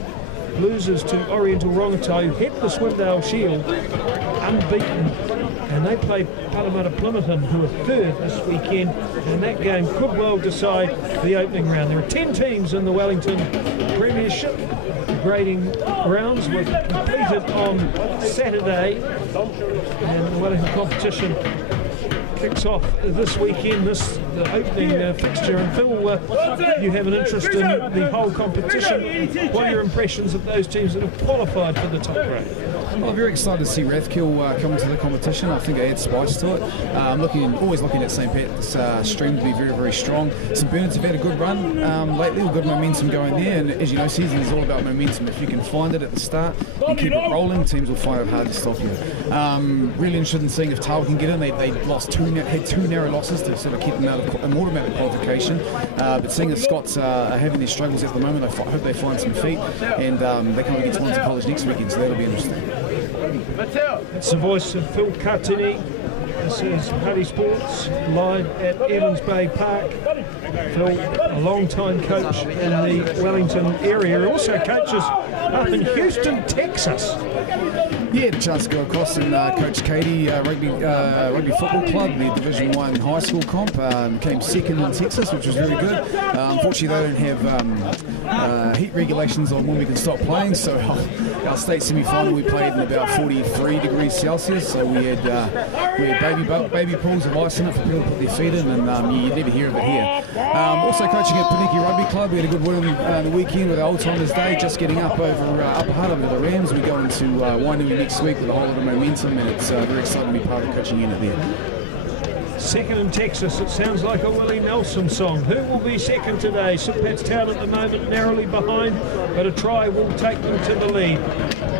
losers to Oriental Rangatahi, who head the Swindale Shield unbeaten, and they play Parramatta Plymouton, who are third this weekend, and that game could well decide the opening round. There are 10 teams in the Wellington Premiership. The grading rounds were completed on Saturday, and the Wellington competition kicks off this weekend, the opening fixture. And Phil, you have an interest in the whole competition. What are your impressions of those teams that have qualified for the top grade? Well, I'm very excited to see Rathkill come into the competition. I think it adds spice to it. Always looking at St. Pat's stream to be very, very strong. St. Bernard's have had a good run lately. We've got momentum going there, and as you know, season is all about momentum. If you can find it at the start and keep it rolling, teams will find it hard to stop you. Really interested in seeing if Tawa can get in. They had two narrow losses to sort of keep them out of an automatic qualification. But seeing as Scots are having their struggles at the moment, I hope they find some feet, and they come against Wellington College next weekend, so that'll be interesting. It's the voice of Phil Kartini. This is Huddy Sports live at Evans Bay Park. Phil, a long-time coach in the Wellington area, also coaches up in Houston, Texas. Yeah, the chance to go across and coach Katie rugby football club, the Division 1 high school comp. Came second in Texas, which was very good. Unfortunately, they don't have heat regulations on when we can stop playing, so our state semi-final we played in about 43 degrees Celsius, so we had baby pools of ice in it for people to put their feet in, and you never hear of it here. Also coaching at Paniki Rugby Club, we had a good win on the weekend with the Old Timers Day, just getting up over Upper Hutt over the Rams. We go into Wainui next week with a whole lot of momentum, and it's very exciting to be part of the coaching unit there. Second in Texas, it sounds like a Willie Nelson song. Who will be second today? St. Pat's Town at the moment narrowly behind, but a try will take them to the lead.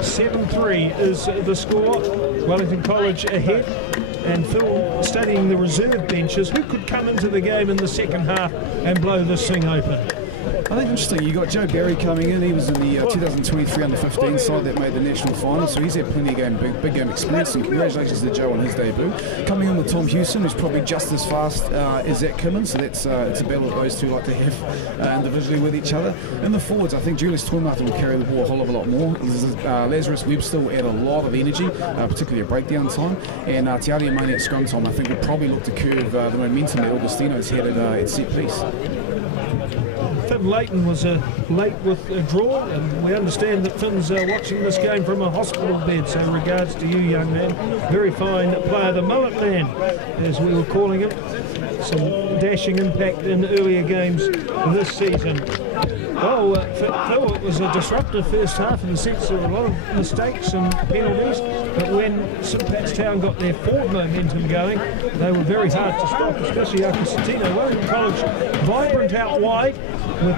7-3 is the score. Wellington College ahead, and Phil studying the reserve benches. Who could come into the game in the second half and blow this thing open? I think interesting, you got Joe Barry coming in. He was in the 2023 under-15 side that made the national final, so he's had plenty of big game experience, and congratulations to Joe on his debut. Coming in with Tom Hewson, who's probably just as fast as Zach Kimmins, so that's it's a battle that those two like to have individually with each other. In the forwards, I think Julius Toymaster will carry the ball a whole of a lot more. Lazarus Webster will add a lot of energy, particularly at breakdown time, and Te Aria Mane at scrum time, I think, will probably look to curve the momentum that Augustino's had at set piece. Finn Leighton was late with a draw, and we understand that Finn's watching this game from a hospital bed, so regards to you, young man. Very fine player, the mullet man, as we were calling him. Some dashing impact in earlier games this season. Well, Phil, it was a disruptive first half in the sense there were a lot of mistakes and penalties, but when St. Pat's Town got their forward momentum going, they were very hard to stop, especially Haka. Wellington College vibrant out wide, with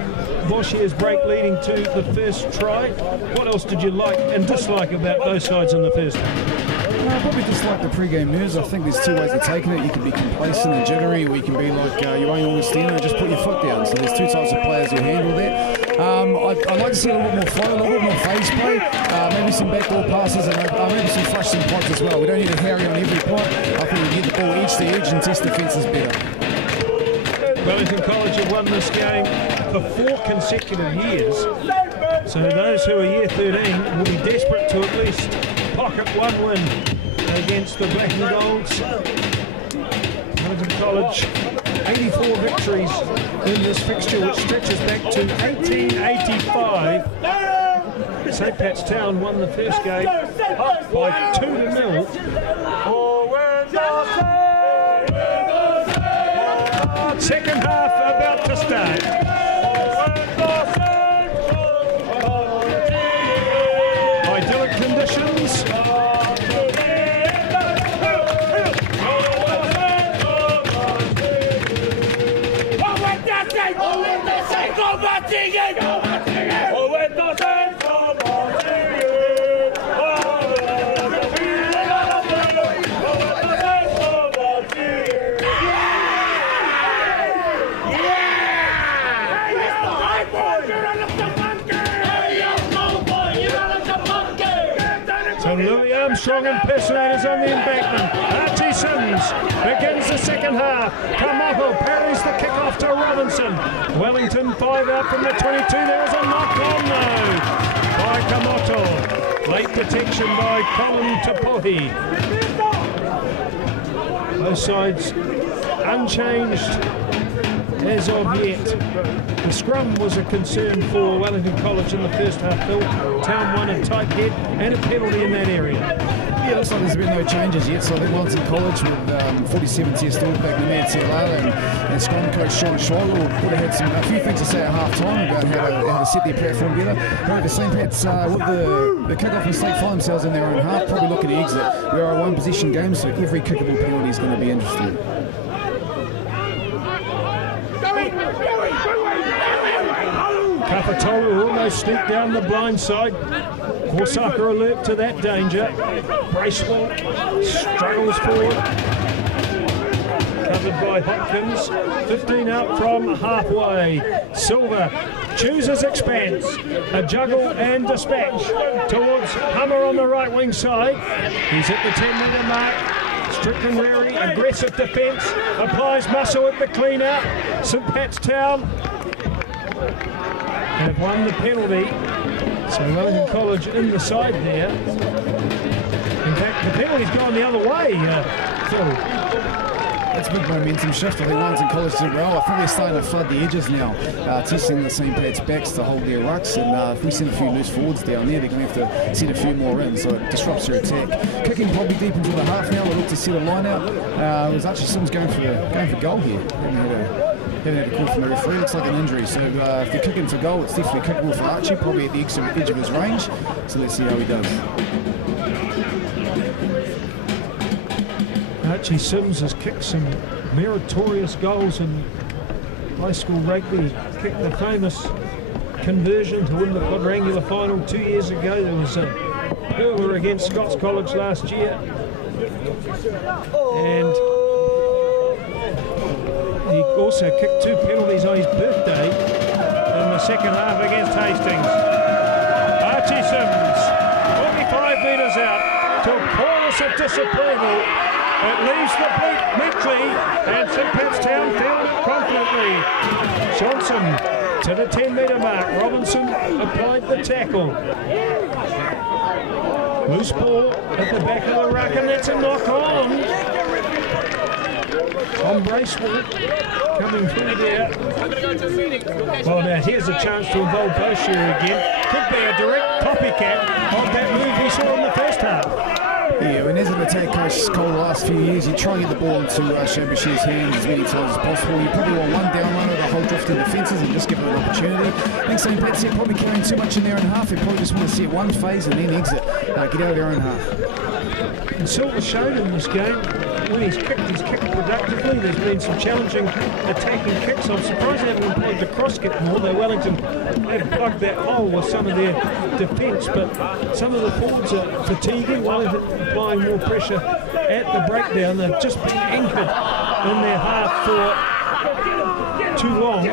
Boschier's break leading to the first try. What else did you like and dislike about both sides in the first half? I probably dislike the pre-game nerves. I think there's two ways of taking it. You can be complacent and jittery, or you can be like your own Augustino and just put your foot down. So there's two types of players who handle that. I'd like to see a little bit more flow, a little bit more phase play, maybe some backdoor passes, and maybe some flush some pots as well. We don't need to carry on every pot. I think we get the ball edge to edge and test defences better. Wellington College have won this game for 4 consecutive years, so those who are year 13 will be desperate to at least pocket one win against the Black and Golds. Wellington College 84 victories in this fixture, which stretches back to 1885. St. Pat's Town won the first game by 2-0. Second half about to start. Idyllic conditions. Armstrong impersonators on the embankment. Archie Sims begins the second half. Kamaho parries the kickoff to Robinson. Wellington 5 out from the 22. There was a knock on though by Kamoto. Late protection by Colin Tapohi. Both sides unchanged as of yet. The scrum was a concern for Wellington College in the first half. Phil, Town won a tight head and a penalty in that area. Yeah, it looks like there's been no changes yet. So I think Wellington College with 47 years still back in the man and scrum coach Sean Schweiger would have had a few things to say at half time about how to set their platform better. However, St. Pat's with the kick-off mistake find themselves in their own half, probably looking to exit. We are a one-possession game, so every kickable penalty is going to be interesting. Kapatolu almost sneaked down the blind side. Osaka alert to that danger. Bracewell struggles forward. Covered by Hopkins. 15 out from halfway. Silver chooses expanse. A juggle and dispatch towards Hummer on the right wing side. He's at the 10-metre mark. Strickland Rary, aggressive defence. Applies muscle at the clean out. St. Pat's Town have won the penalty, so Wellington College in the side there. In fact, the penalty's gone the other way, Phil. That's a big momentum shift. I think Wellington College did well. I think they're starting to flood the edges now, testing the St. Pat's backs to hold their rucks, and if we send a few loose forwards down there, they're going to have to set a few more in, so it disrupts their attack. Kicking probably deep into the half now. They look to set a line out. It was Archie Sims going for goal here. Haven't had a call from the referee. Looks like an injury. So if they're kicking for goal, it's definitely kickable for Archie, probably at the edge of his range. So let's see how he does. Archie Sims has kicked some meritorious goals in high school rugby. Kicked the famous conversion to win the quadrangular final 2 years ago. There was a hurler against Scots College last year. And he also kicked 2 penalties on his birthday in the second half against Hastings. Archie Sims, 45 metres out to a chorus of disapproval. It leaves the beat neatly, and St. Pat's Town feeling it confidently. Johnson to the 10-metre mark. Robinson applied the tackle. Loose ball at the back of the ruck, and that's a knock on. Tom Bracewell coming through there. Well, now here's a chance to involve Boshier again. Could be a direct copycat of that move we saw in the first half. Yeah, when as an attack coach Cole the last few years, you try and get the ball into Shambashir's hands as many times as possible. You probably want one down low to hold drifting defences and just give them an opportunity. I think St. Pat's here probably carrying too much in their own half. They probably just want to see it one phase and then exit, get out of their own half. And Silver showed in this game when he's kicked productively. There's been some challenging attacking kicks. I'm surprised they haven't employed the cross kick more, though Wellington have plugged that hole with some of their defence, but some of the forwards are fatiguing. Wellington applying more pressure at the breakdown. They've just been anchored in their half for too long.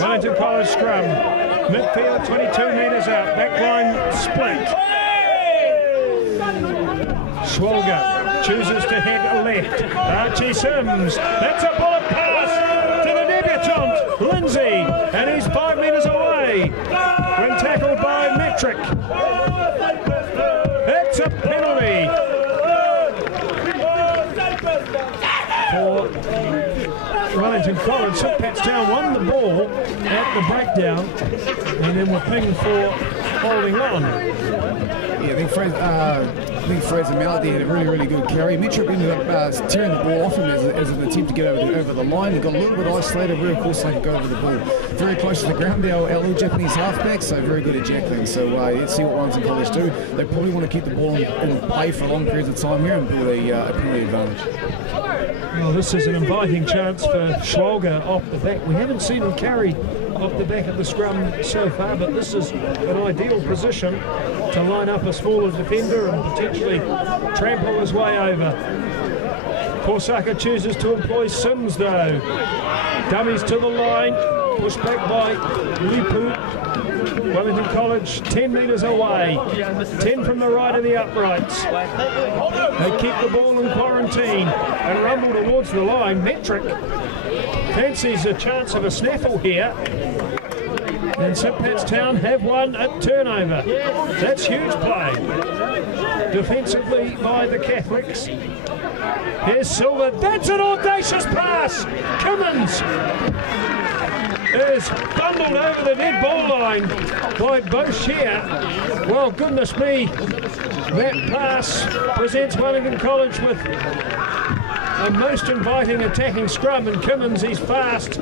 Wellington College scrum. Midfield 22 metres out. Backline split. Schwalger chooses to head left. Archie Sims. That's a bullet pass to the debutant, Lindsay. And he's 5 metres away when tackled by Metric. It's a penalty for Wellington College. St. Pat's Town won the ball at the breakdown and then were pinged for holding on. Yeah, I think Fraser Melody had a really good carry. Metric ended up tearing the ball off him as an attempt to get over the line. He got a little bit isolated where, of course, they could go over the ball. Very close to the ground, our little Japanese halfback, so very good at jackling. So let's see what Wellington College do. They probably want to keep the ball in play for long periods of time here and build a penalty advantage. Well, this is an inviting chance for Schwalger off the back. We haven't seen him carry off the back of the scrum so far, but this is an ideal position to line up a smaller defender and potentially trample his way over. Haka chooses to employ Sims though. Dummies to the line, pushed back by Lipu. Wellington College 10 metres away, 10 from the right of the uprights. They keep the ball in quarantine and rumble towards the line. Metric fancies a chance of a snaffle here. And St Pat's Town have won a turnover. That's huge play. Defensively by the Catholics. Here's Silver. That's an audacious pass. Cummins is bundled over the dead ball line by Boucher. Well, goodness me, that pass presents Wellington College with a most inviting attacking scrum, and Cummins, he's fast.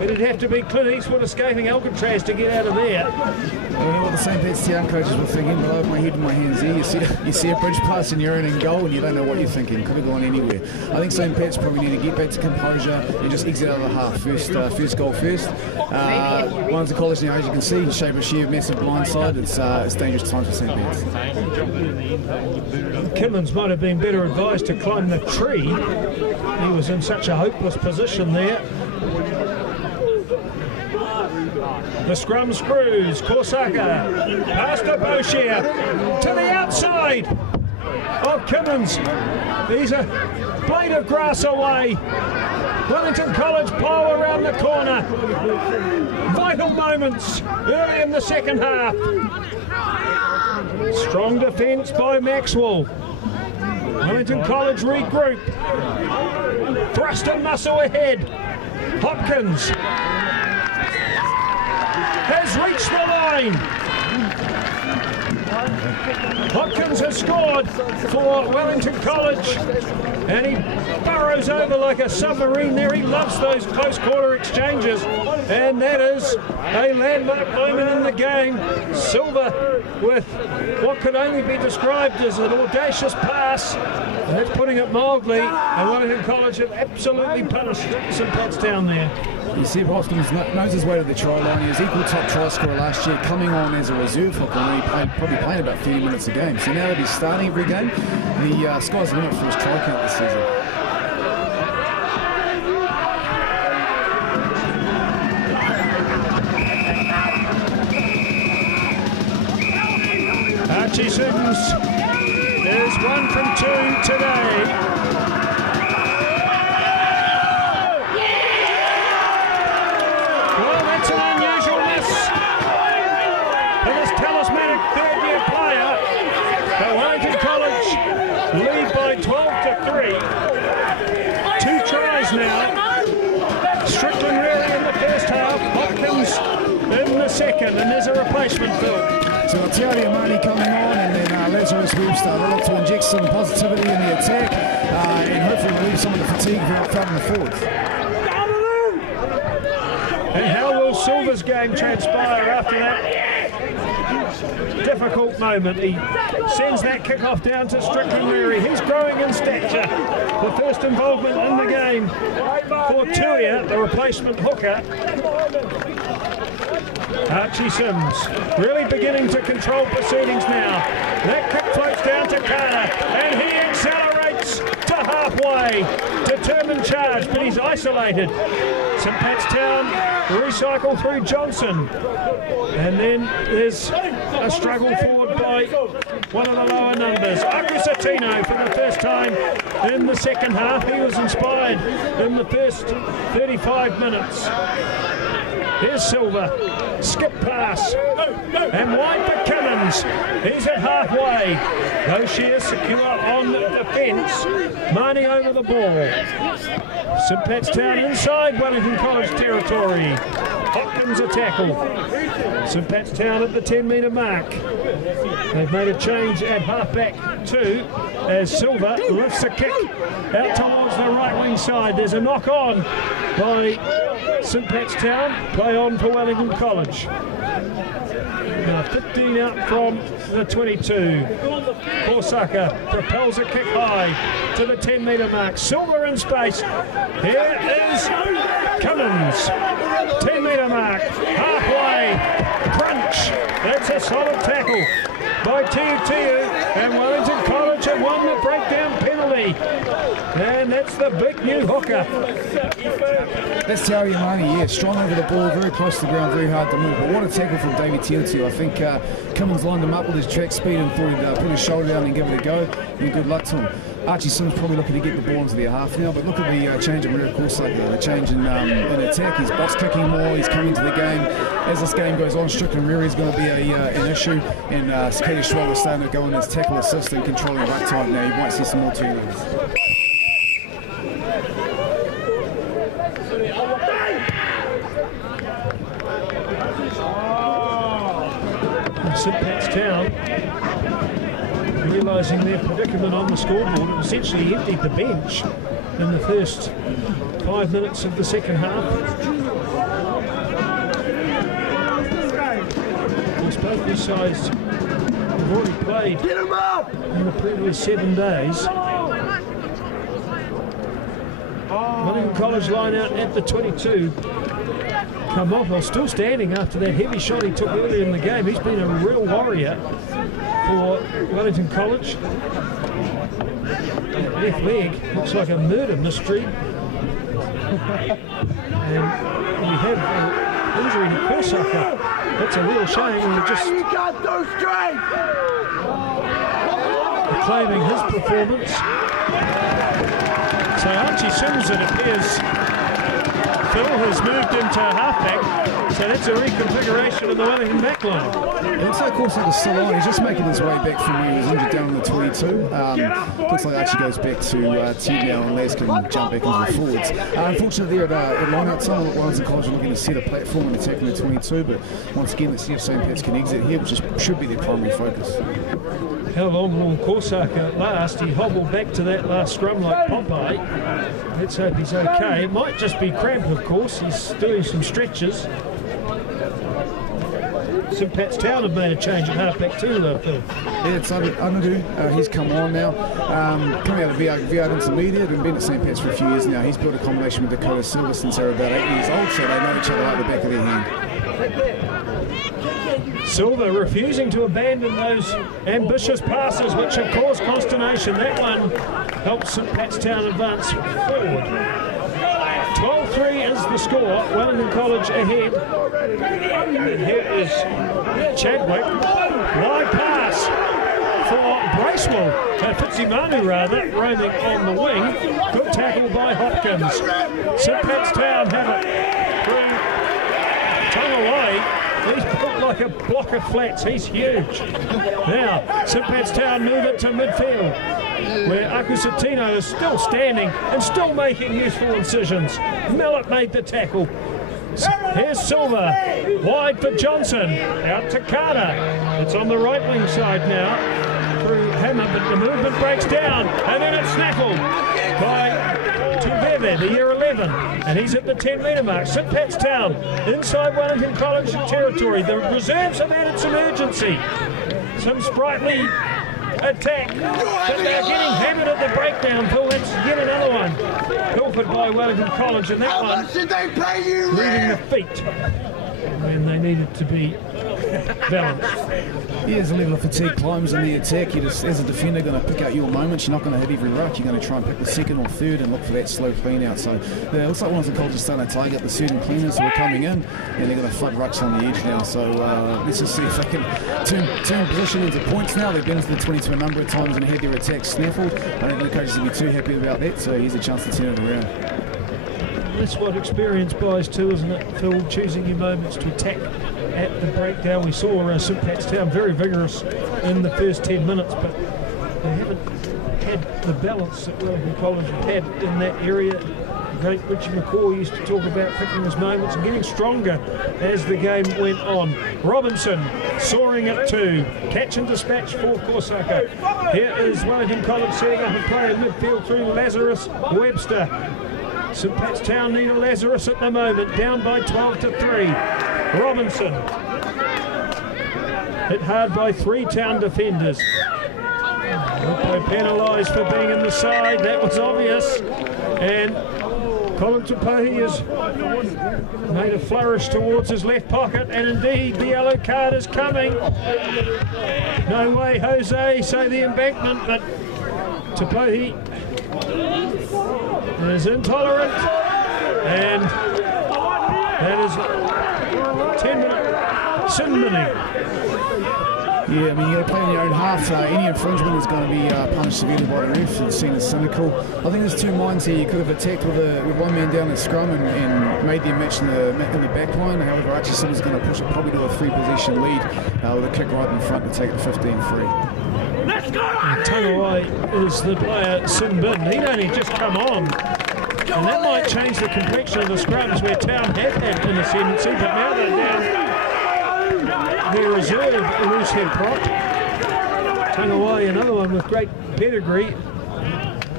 It'd have to be Clint Eastwood escaping Alcatraz to get out of there. Well, what the St Pat's Town coaches were thinking, but over my head and my hands there, you see a bridge pass and you're in goal and you don't know what you're thinking. Could have gone anywhere. I think St Pat's probably need to get back to composure and just exit out of the half. First goal first. One's the college now, as you can see, shape of sheer massive blindside. It's dangerous times for St Pat's. Cummins might have been better advised to climb the tree. He was in such a hopeless position there. The scrum screws. Haka past to Boucher to the outside of Cummins. He's a blade of grass away. Wellington College pile around the corner. Vital moments early in the second half. Strong defence by Maxwell. Wellington College regroup. Thrust and muscle ahead. Hopkins has reached the line. Hopkins has scored for Wellington College, and he burrows over like a submarine there. He loves those close quarter exchanges, and that is a landmark moment in the game. Silver with what could only be described as an audacious pass, and that's putting it mildly, and Wellington College have absolutely punished St Pat's Town there. You see, Hopkins knows his way to the try line. He was equal top try scorer last year, coming on as a reserve hooker, and he probably played about 30 minutes a game. So now that he's starting every game, the sky's the limit for his try count this season. Archie Sims is 1 from 2 today. Lead by 12-3. 2 tries now. Strickland really in the first half. Hopkins in the second, and there's a replacement, Phil. So Tiari Amani coming on, and then Lazarus Webster. They look to inject some positivity in the attack and hopefully relieve some of the fatigue from the forwards. And how will Silver's game transpire after that difficult moment? He sends that kick-off down to Strickland Leary. He's growing in stature. The first involvement in the game for Tuia, the replacement hooker. Archie Sims really beginning to control proceedings now. That kick floats down to Carter, and he accelerates to halfway. Determined charge, but he's isolated. St Pat's Town recycle through Johnson. And then there's a struggle forward by one of the lower numbers. Akusatino for the first time in the second half. He was inspired in the first 35 minutes. Here's Silver, skip pass, and wide for Cummins. He's at halfway. Boucher secure on defence. Marnie over the ball. St Pat's Town inside Wellington College territory. Hopkins a tackle. St Pat's Town at the 10-metre mark. They've made a change at halfback too, as Silver lifts a kick out towards the right wing side. There's a knock on by St Pat's Town. Play on for Wellington College. Now 15 out from the 22. Haka propels a kick high to the 10-metre mark. Silver in space. Here is Cummins. 10-metre mark. Halfway. Crunch. That's a solid tackle by Tiu, and Wellington College have won the breakdown penalty. And that's the the big new hooker. That's Tauri Imani, yeah, strong over the ball, very close to the ground, very hard to move. But what a tackle from Davey Tiatu. I think Cummins lined him up with his track speed and thought he'd put his shoulder down and give it a go. And good luck to him. Archie Sims probably looking to get the ball into their half now, but look at the change in rear course like that, the change in attack. He's box kicking more, he's coming to the game. As this game goes on, Strickland rear is going to be an issue, and Katie Schwab is starting to go in as tackle assist and controlling ruck time now. You might see some more turnovers. St Pat's Town, realising their predicament on the scoreboard, and essentially emptied the bench in the first 5 minutes of the second half. Of course, both these sides have already played in the previous 7 days. Wellington College line out at the 22. Kamoho still standing after that heavy shot he took earlier in the game. He's been a real warrior for Wellington College. Left leg looks like a murder mystery. And we have an injury to Haka. That's a real shame. And we're just acclaiming his performance. So Archie Sims, it appears, Phil has moved into halfback, so that's a reconfiguration of the Wellington backline. It looks like Corsac is still on. He's just making his way back from where he was injured down on the 22. Looks like it actually goes back to Ted now, and Les can jump back into the forwards. Unfortunately, there at line-out, some of Wellington College are looking to set a platform and attacking the 22, but once again, let's see if St. Pat's can exit here, which should be their primary focus. How long will Corsac last? He hobbled back to that last scrum like Popeye. Let's hope he's okay. It might just be cramp, of course. He's doing some stretches. St Pat's Town have made a change at halfback too, though, Phil. Yeah, it's Anudu. He's come on now. Coming out of VR Intermediate and been at St Pat's for a few years now. He's built a combination with Dakota Silver since they're about 8 years old, so they know each other like the back of their hand. Silver refusing to abandon those ambitious passes which have caused consternation. That one helps St Pat's Town advance forward. 12-3 is the score. Wellington College ahead. And here is Chadwick. Wide pass for Bracewell. Fitzimanu rather, roaming on the wing. Good tackle by Hopkins. St Pat's Town have it through tongue away. He's built like a block of flats. He's huge. Now, St Pat's Town move it to midfield, where Akusatino is still standing and still making useful incisions. Mellett made the tackle. Here's Silver. Wide for Johnson. Out to Carter. It's on the right wing side now. Through Hammer, but the movement breaks down. And then it's snackled by Tuveve, the year 11, and he's at the 10-metre mark. St Pat's Town inside Wellington College territory. The reserves have added some urgency, some sprightly attack, but they're getting hammered at the breakdown. Phil, that's yet another one pilfered by Wellington College, and that one leaving the feet when they needed to be balanced. Yeah, as the level of fatigue climbs in the attack, you just, as a defender, going to pick out your moments. You're not going to hit every ruck. You're going to try and pick the second or third and look for that slow clean out. So yeah, it looks like Wellington College is starting to target the certain cleaners who are coming in, and they're going to flood rucks on the edge now. So let's just see if they can turn position into points now. They've been into the 22 a number of times and had their attack snaffled. I don't think the coaches will be too happy about that, so here's a chance to turn it around. That's what experience buys too, isn't it, Phil? Choosing your moments to attack at the breakdown. We saw St Pat's Town very vigorous in the first 10 minutes, but they haven't had the balance that Wellington College have had in that area. The great Richard McCaw used to talk about picking his moments and getting stronger as the game went on. Robinson soaring at 2. Catch and dispatch for Corsaka. Here is Wellington College setting up a play in midfield through Lazarus Webster. St Pat's Town need a Lazarus at the moment, down by 12-3. Robinson hit hard by 3 Town defenders. Lupo penalised for being in the side, that was obvious. And Colin Tupohi has made a flourish towards his left pocket, and indeed the yellow card is coming. No way, Jose, say the embankment, but Tupohi is intolerant, and that is 10-minute sin binning. Yeah, I mean, you're playing your own half. Any infringement is going to be punished severely by the ref. It's seen as cynical. I think there's two minds here. You could have attacked with one man down at scrum and made them match in the back line. However, Archie is going to push it probably to a 3-possession lead with a kick right in front to take it 15-3. Let's go! Tangawai is the player sin bin. He'd only just come on. And that might change the complexion of the scrums where Town have had an ascendancy, but now they're down their reserve loose head prop. Tangawai, another one with great pedigree.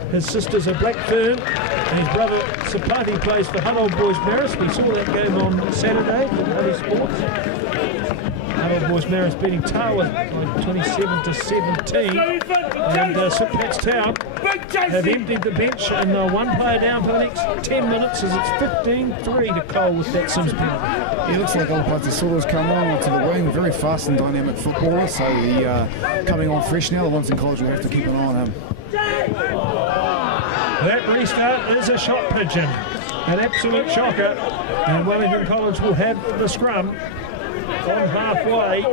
His sister's a Black Fern, and his brother Sapati plays for Hull Old Boys Maris. We saw that game on Saturday with Huddy Sports. Hull Old Boys Maris beating Tawa by 27-17. And St Pat's Town have emptied the bench, and one player down for the next 10 minutes as it's 15-3 to Cole with that Sims penalty. It looks like Olapatesoro's come on onto the wing. Very fast and dynamic footballer, so he coming on fresh now. The ones in college will have to keep an eye on him. That restart is a shot pigeon, an absolute shocker, and Wellington College will have the scrum on halfway.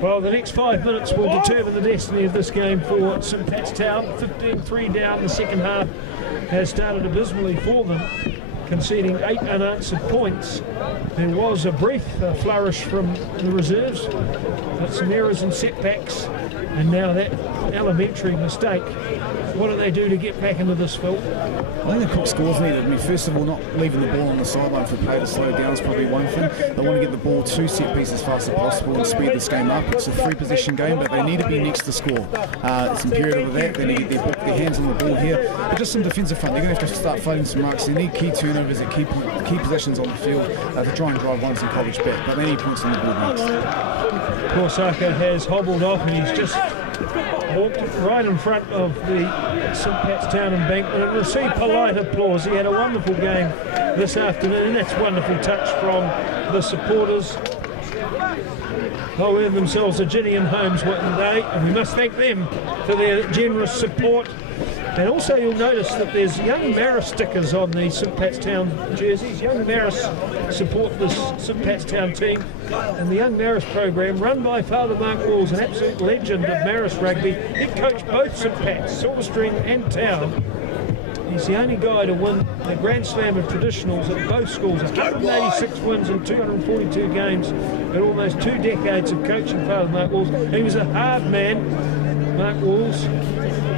Well, the next 5 minutes will determine the destiny of this game for St Pat's Town. 15-3 down. The second half has started abysmally for them, conceding 8 unanswered points. There was a brief flourish from the reserves, but some errors and setbacks, and now that elementary mistake. What do they do to get back into this, Phil? I think the Cook scores needed. I mean, first of all, not leaving the ball on the sideline for play to slow down is probably one thing. They want to get the ball to set pieces as fast as possible and speed this game up. It's a 3-possession game, but they need to be next to score. It's imperative of that. They need to get their hands on the ball here. But just some defensive front. They're going to have to start fighting some marks. They need key turnovers at key positions on the field to try and drive Wellington College back. But they need points on the board next. Of course, Haka has hobbled off, and he's just walked right in front of the St Pat's Town embankment and received polite applause. He had a wonderful game this afternoon, and that's a wonderful touch from the supporters. They'll earn themselves a Ginny and Holmes one day, and we must thank them for their generous support. And also you'll notice that there's Young Maris stickers on the St Pat's Town jerseys. Young Maris support this St Pat's Town team, and the Young Maris program run by Father Mark Walls, an absolute legend of Maris rugby. He coached both St Pat's, Silverstring and Town. He's the only guy to win the Grand Slam of traditionals at both schools. 186 wins in 242 games in almost 2 decades of coaching Father Mark Walls. He was a hard man, Mark Walls.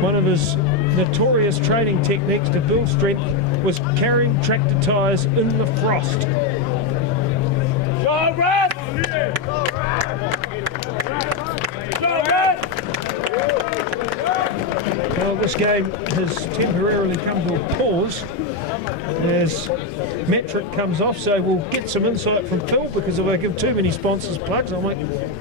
One of his notorious training techniques to build strength was carrying tractor tyres in the frost. Go, Red! Go, Red! Well, this game has temporarily come to a pause as Metric comes off, so we'll get some insight from Phil, because if I give too many sponsors plugs, I might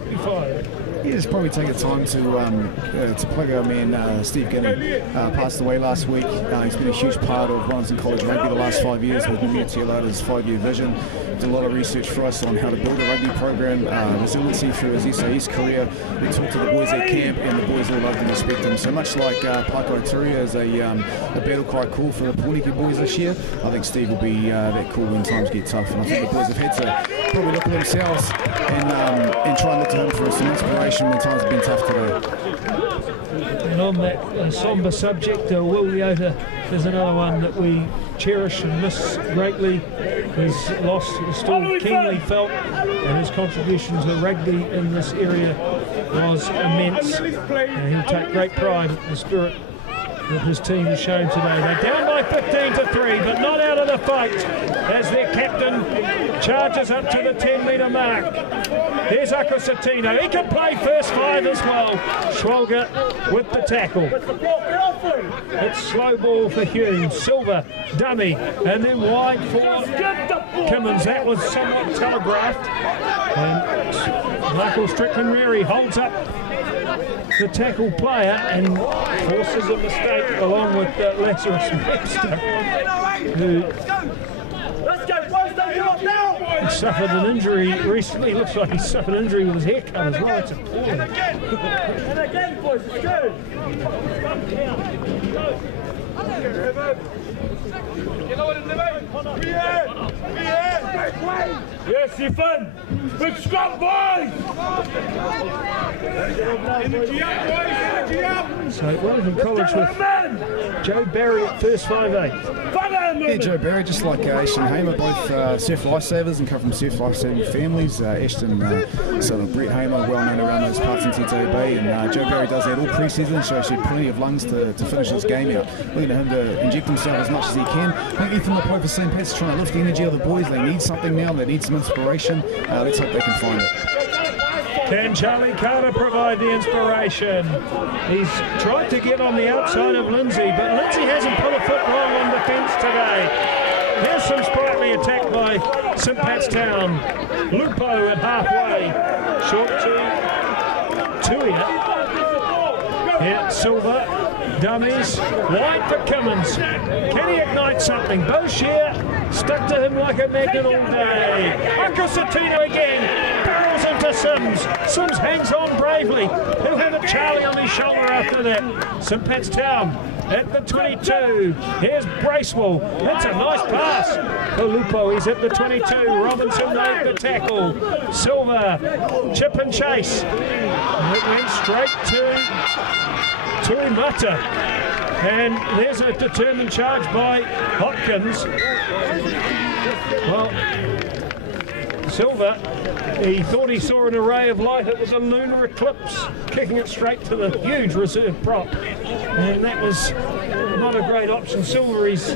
be fired. Yeah, it's probably taken time to plug our man Steve Guinea. Passed away last week. He's been a huge part of Wellington College rugby the last 5 years with Mutiela's 5-year vision. Did a lot of research for us on how to build a rugby program, resiliency through his SAE's career. We talked to the boys at camp, and the boys all loved and respect him. So much like Paiko Turia is a battle cry call for the Porniki boys this year, I think Steve will be that cool when times get tough. And I think the boys have had to probably look at themselves and try and look to him for some inspiration when times have been tough today. And on that sombre subject, Will Leota is another one that we cherish and miss greatly. His loss is still keenly felt, and his contribution to rugby in this area was immense. And he'll take great pride in the spirit that his team has shown today. They're down by 15-3, but not out of the fight as their captain charges up to the 10-metre mark. There's Akosatino. He can play first 5 as well. Schwalger with the tackle. It's slow ball for Hume. Silver, dummy, and then wide for Kimmins. That was somewhat telegraphed. And Michael Strickland-Reary holds up the tackle player and forces a mistake along with Lazarus Webster, who suffered an injury recently. It looks like he suffered an injury with his haircut as well. It's appalling. And again, boys, it's good. Yes, Stephen! Big scrum, boys! Energy up, boys! Energy up! So Wellington College with Joe Barry at first 5'8". Yeah, Joe Barry, just like Ashton Hamer, both surf lifesavers and come from surf lifesaving families. Ashton, sort of Brett Hamer, well known around those parts in Tito Bay, and Joe Barry does that all pre-season, so he's had plenty of lungs to finish this game out. Looking at him to inject himself as much as he can. I think Ethan LaPoe for St. Pat's trying to lift the energy of the boys. They need something now, they need some inspiration. Let's hope they can find it. Can Charlie Carter provide the inspiration? He's tried to get on the outside of Lindsay, but Lindsay hasn't put a foot wrong on defence today. Here's some sprightly attack by St. Pat's Town. Lupo at halfway. Short to Tuia. Here, Silver. Dummies. Wide for Cummins. Can he ignite something? Boshier stuck to him like a magnet all day. Uncle Satino again. Barrels into Sims. Sims hangs on bravely. He'll have a Charlie on his shoulder after that. St. Pat's Town at the 22. Here's Bracewell. That's a nice pass for Lupo. He's at the 22. Robinson made the tackle. Silver. Chip and chase. And it went straight to Tuimata. And there's a determined charge by Hopkins. Well, Silver, he thought he saw an array of light. It was a lunar eclipse, kicking it straight to the huge reserve prop. And that was not a great option. Silver, he's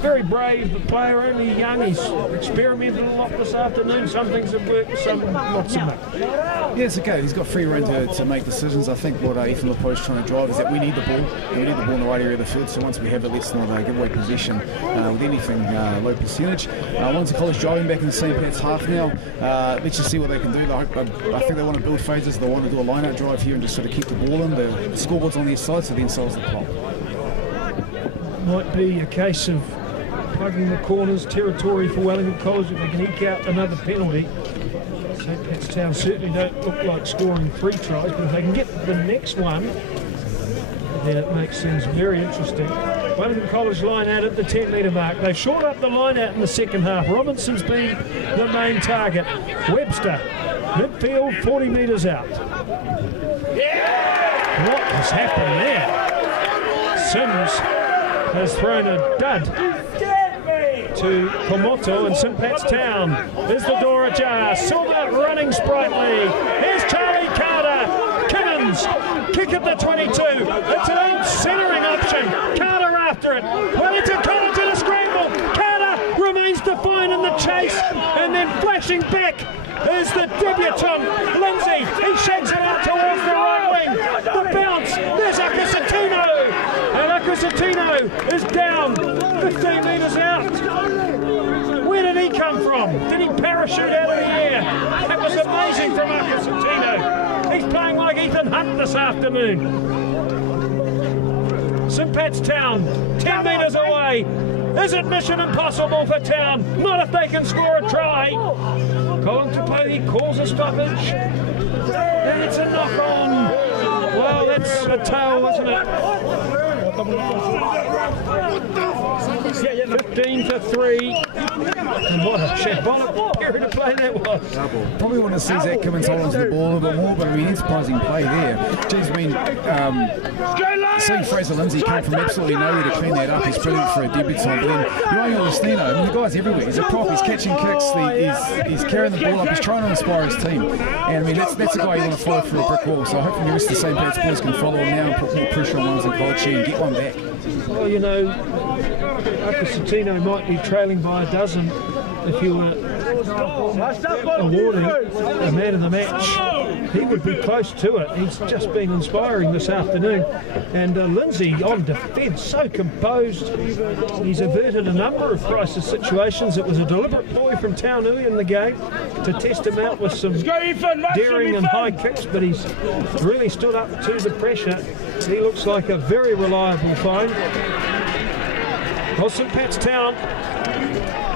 very brave, the player, only young. He's experimented a lot this afternoon. Some things have worked, some not so much. Yeah, it's okay. He's got free rein to make decisions. I think what Ethan LaPoe is trying to drive is that we need the ball. We need the ball in the right area of the field. So once we have it, let's not give away possession with anything low percentage. Wellington College driving back in the St. Pat's half now. Let's just see what they can do. I think they want to build phases. They want to do a line-out drive here and just sort of keep the ball in. The scoreboard's on their side, so then solves the clock. Might be a case of plugging the corners, territory for Wellington College if they can eke out another penalty. St. Pat's Town certainly don't look like scoring 3 tries, but if they can get the next one, then it makes things very interesting. Wellington College line out at the 10-metre mark. They've short up the line out in the second half. Robinson's been the main target. Webster, midfield, 40 metres out. What has happened there? Sims has thrown a dud to Komoto and St. Pat's Town. There's the door ajar. Silver running sprightly. Here's Charlie Carter. Cummins, kick at the 22. It's an out-centering option. Carter after it. Wellington College in a scramble. Carter remains defiant in the chase and then flashing back. There's the debutant, Lindsay. He shakes it out towards the right wing. The bounce. There's Akasatino. And Akasatino is down 15 metres out. Where did he come from? Did he parachute out of the air? That was amazing from Akasatino. He's playing like Ethan Hunt this afternoon. St. Pat's Town, 10 metres away. Is it mission impossible for Town? Not if they can score a try. Colin Tupohi calls a stoppage. And it's a knock on. Well, that's a tail, isn't it? 15-3. And what a shambolic period of play that was. Probably want to see Zach Cummins hold onto the ball a little bit more, but I mean, enterprising play there. Geez, I mean, seeing Fraser Lindsay come from absolutely nowhere to clean that up is brilliant for a debutant. But then Young Olistino, I mean, the guy's everywhere. He's a prop, he's catching kicks, he's carrying the ball up, he's trying to inspire his team. And I mean, that's a guy you want to follow through a brick wall. So hopefully the rest of the St. Pat's boys can follow him now and put more pressure on Wellington College and get one back. Well, you know, Akasatino might be trailing by a dozen if you were awarding a man of the match. He would be close to it. He's just been inspiring this afternoon. And Lindsay on defence, so composed. He's averted a number of crisis situations. It was a deliberate ploy from Town early in the game to test him out with some daring and high kicks, but he's really stood up to the pressure. He looks like a very reliable find. Well, St. Pat's Town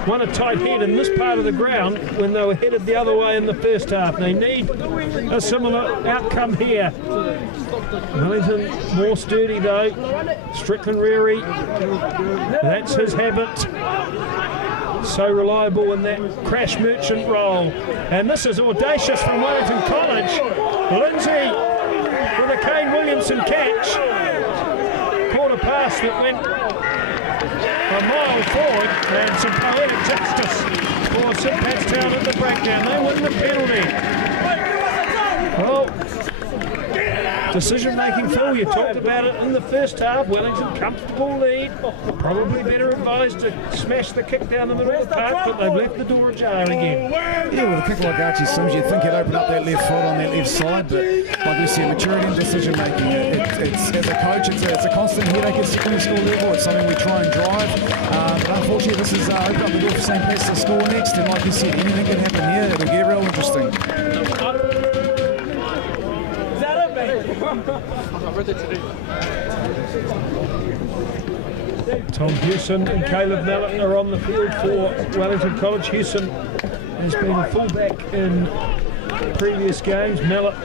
won a tight head in this part of the ground when they were headed the other way in the first half. They need a similar outcome here. Wellington more sturdy though. Strickland Reary, that's his habit. So reliable in that crash merchant role. And this is audacious from Wellington College. Lindsay with a Kane Williamson catch. Caught a pass that went a mile forward, and some poetic justice for St Pat's Town at the breakdown. They win the penalty. Well, decision-making, Phil, you talked about it in the first half. Wellington, comfortable lead. Probably better advised to smash the kick down the middle of the park, but they've left the door ajar again. Yeah, with a kick like Archie Sims, you'd think he'd open up that left foot on that left side, but like we said, maturity and decision-making. It's as a coach, it's a constant headache at secondary school level. It's something we try and drive. But unfortunately, this has opened up the door for St Pat's to score next, and like you said, anything can happen here. It'll get real interesting. Tom Hewson and Caleb Mallett are on the field for Wellington College. Hewson has been a fullback in previous games. Mallett,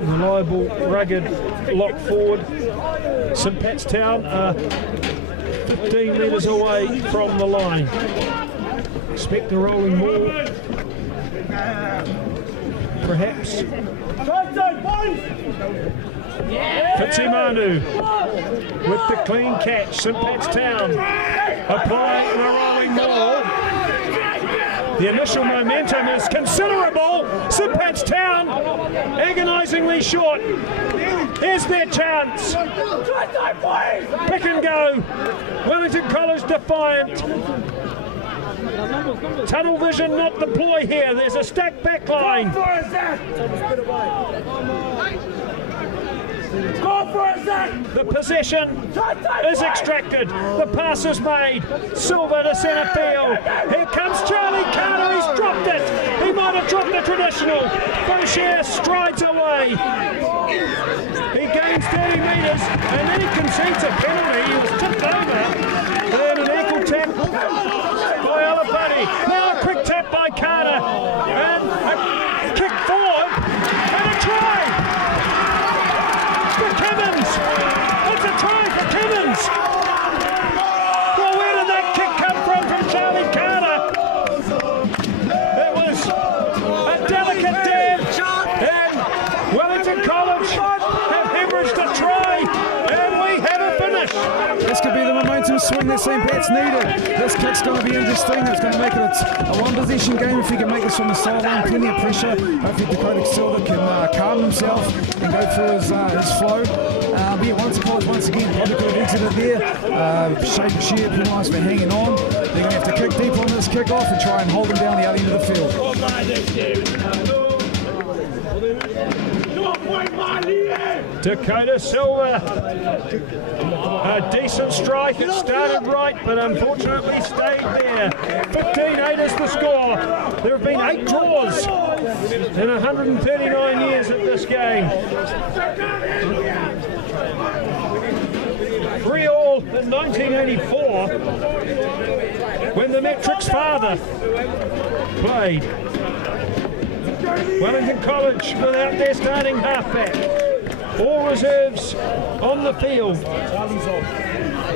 reliable, rugged, lock forward. St Pat's Town are 15 metres away from the line. Expect a rolling ball. Perhaps. Fitzimanu with the clean catch. St Pat's Town applying the rolling ball. The initial momentum is considerable. St Pat's Town agonisingly short. Here's their chance. Pick and go. Wellington College defiant. Tunnel vision not the ploy here. There's a stacked back line. The possession is extracted. The pass is made. Silver to centre field. Here comes Charlie Carter. He's dropped it. He might have dropped the traditional. Boucher strides away. He gains 30 metres and then he concedes a penalty. He was tipped over. Then an ankle tap by Alapati. Now a quick tap by Carter. And a kick forward. And a try. Kimmins! It's a try for Kimmins! Well, where did that kick come from Charlie Carter? It was a delicate dance, and Wellington College have hemorrhaged a try, and we have a finish. This could be the momentum swing that St Pat's needed. This kick's going to be interesting. It's going to make it a one-possession game if he can make this from the sideline. Plenty of pressure. Hopefully Dakota Silva can calm himself and go through his flow. But yeah, Wellington College once again probably could have entered it there. Shape sheer penalised for hanging on. They're going to have to kick deep on this kick-off and try and hold him down the other end of the field. Dakota Silva, a decent strike. It started right, but unfortunately stayed there. 15-8 is the score. There have been 8 draws in 139 years at this game. 3-all in 1984 when the Metric's father played. Wellington College without their starting halfback. All reserves on the field.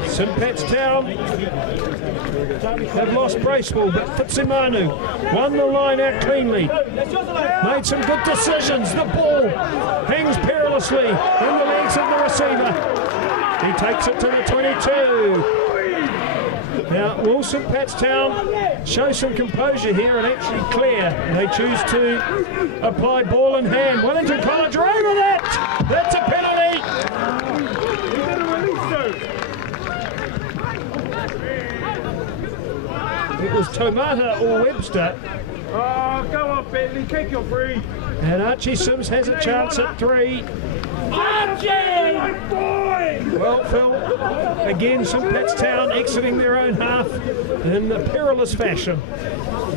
St Pat's Town have lost Bracewell, but Fitzimanu won the line out cleanly. Made some good decisions. The ball hangs perilously in the legs of the receiver. He takes it to the 22. Now, will St Pat's Town show some composure here and actually clear? They choose to apply ball in hand. Wellington College are over that. That's a penalty. It was Tomata or Webster Oh, go on, Bentley, kick your free. And Archie Sims has a chance at 3. Archie! My boy! Well, Phil, again, St Pat's Town exiting their own half in a perilous fashion.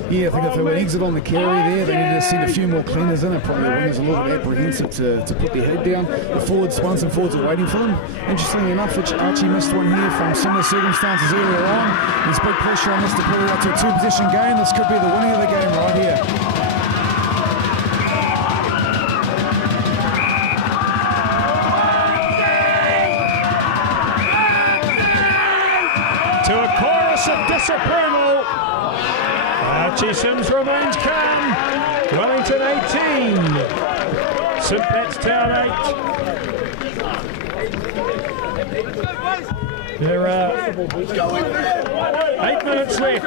Yeah, I think if they would exit on the carry there, they need to send a few more cleaners in. And probably the wingers a little bit apprehensive to put their head down. The forwards, once and forwards are waiting for them. Interestingly enough, Archie missed one here from similar circumstances earlier on. There's big pressure on this to pull it out to a 2-possession game. This could be the winning of the game right here. To a chorus of disapproval, Archie Sims remains calm. Wellington 18, St Pat's Town 8. There are 8 minutes left.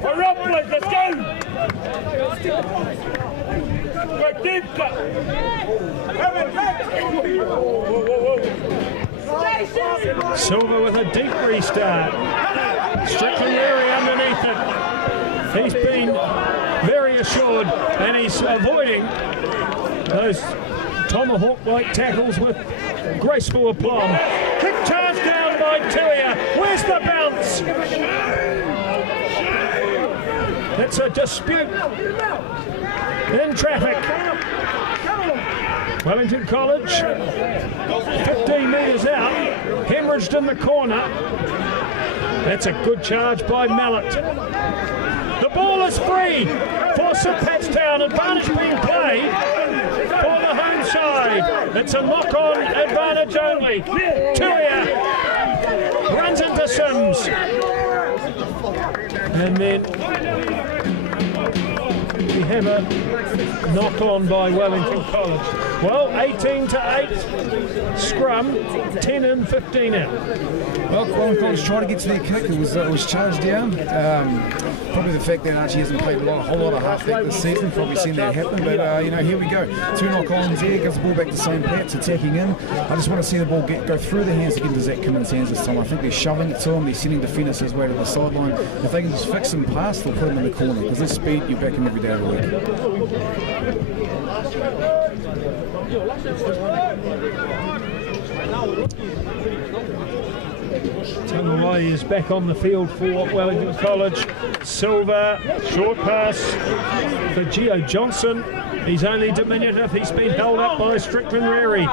We're up, boys, let's go! We're deep cut! Silver with a deep restart. Strickland Leary underneath it. He's been very assured and he's avoiding those tomahawk-like tackles with graceful aplomb. Kick charge down by Tuia. Where's the bounce? It's a dispute in traffic. Wellington College, 15 metres out, hemorrhaged in the corner. That's a good charge by Mallet. The ball is free for St Pat's Town. Advantage being played for the home side. It's a knock-on advantage only. Tuia runs into Sims. And then we have a knock-on by Wellington College. Well, 18 to 8, scrum, 10 in, 15 out. Well, Wellington College tried to get to their kick. It was charged down. Probably the fact that Archie hasn't played a whole lot of halfback this season, probably seen that happen. But here we go. 2 knock-ons there, gives the ball back to St Pat's, attacking in. I just want to see the ball go through the hands again to Zach Kimmins' hands this time. I think they're shoving it to him. They're sending defenders his way to the sideline. If they can just fix him past, they'll put him in the corner. Because this speed, you back him every day of the week. Tangawai is back on the field for Wellington College. Silver, short pass for Gio Johnson. He's only diminutive. He's been held up by Strickland Rary.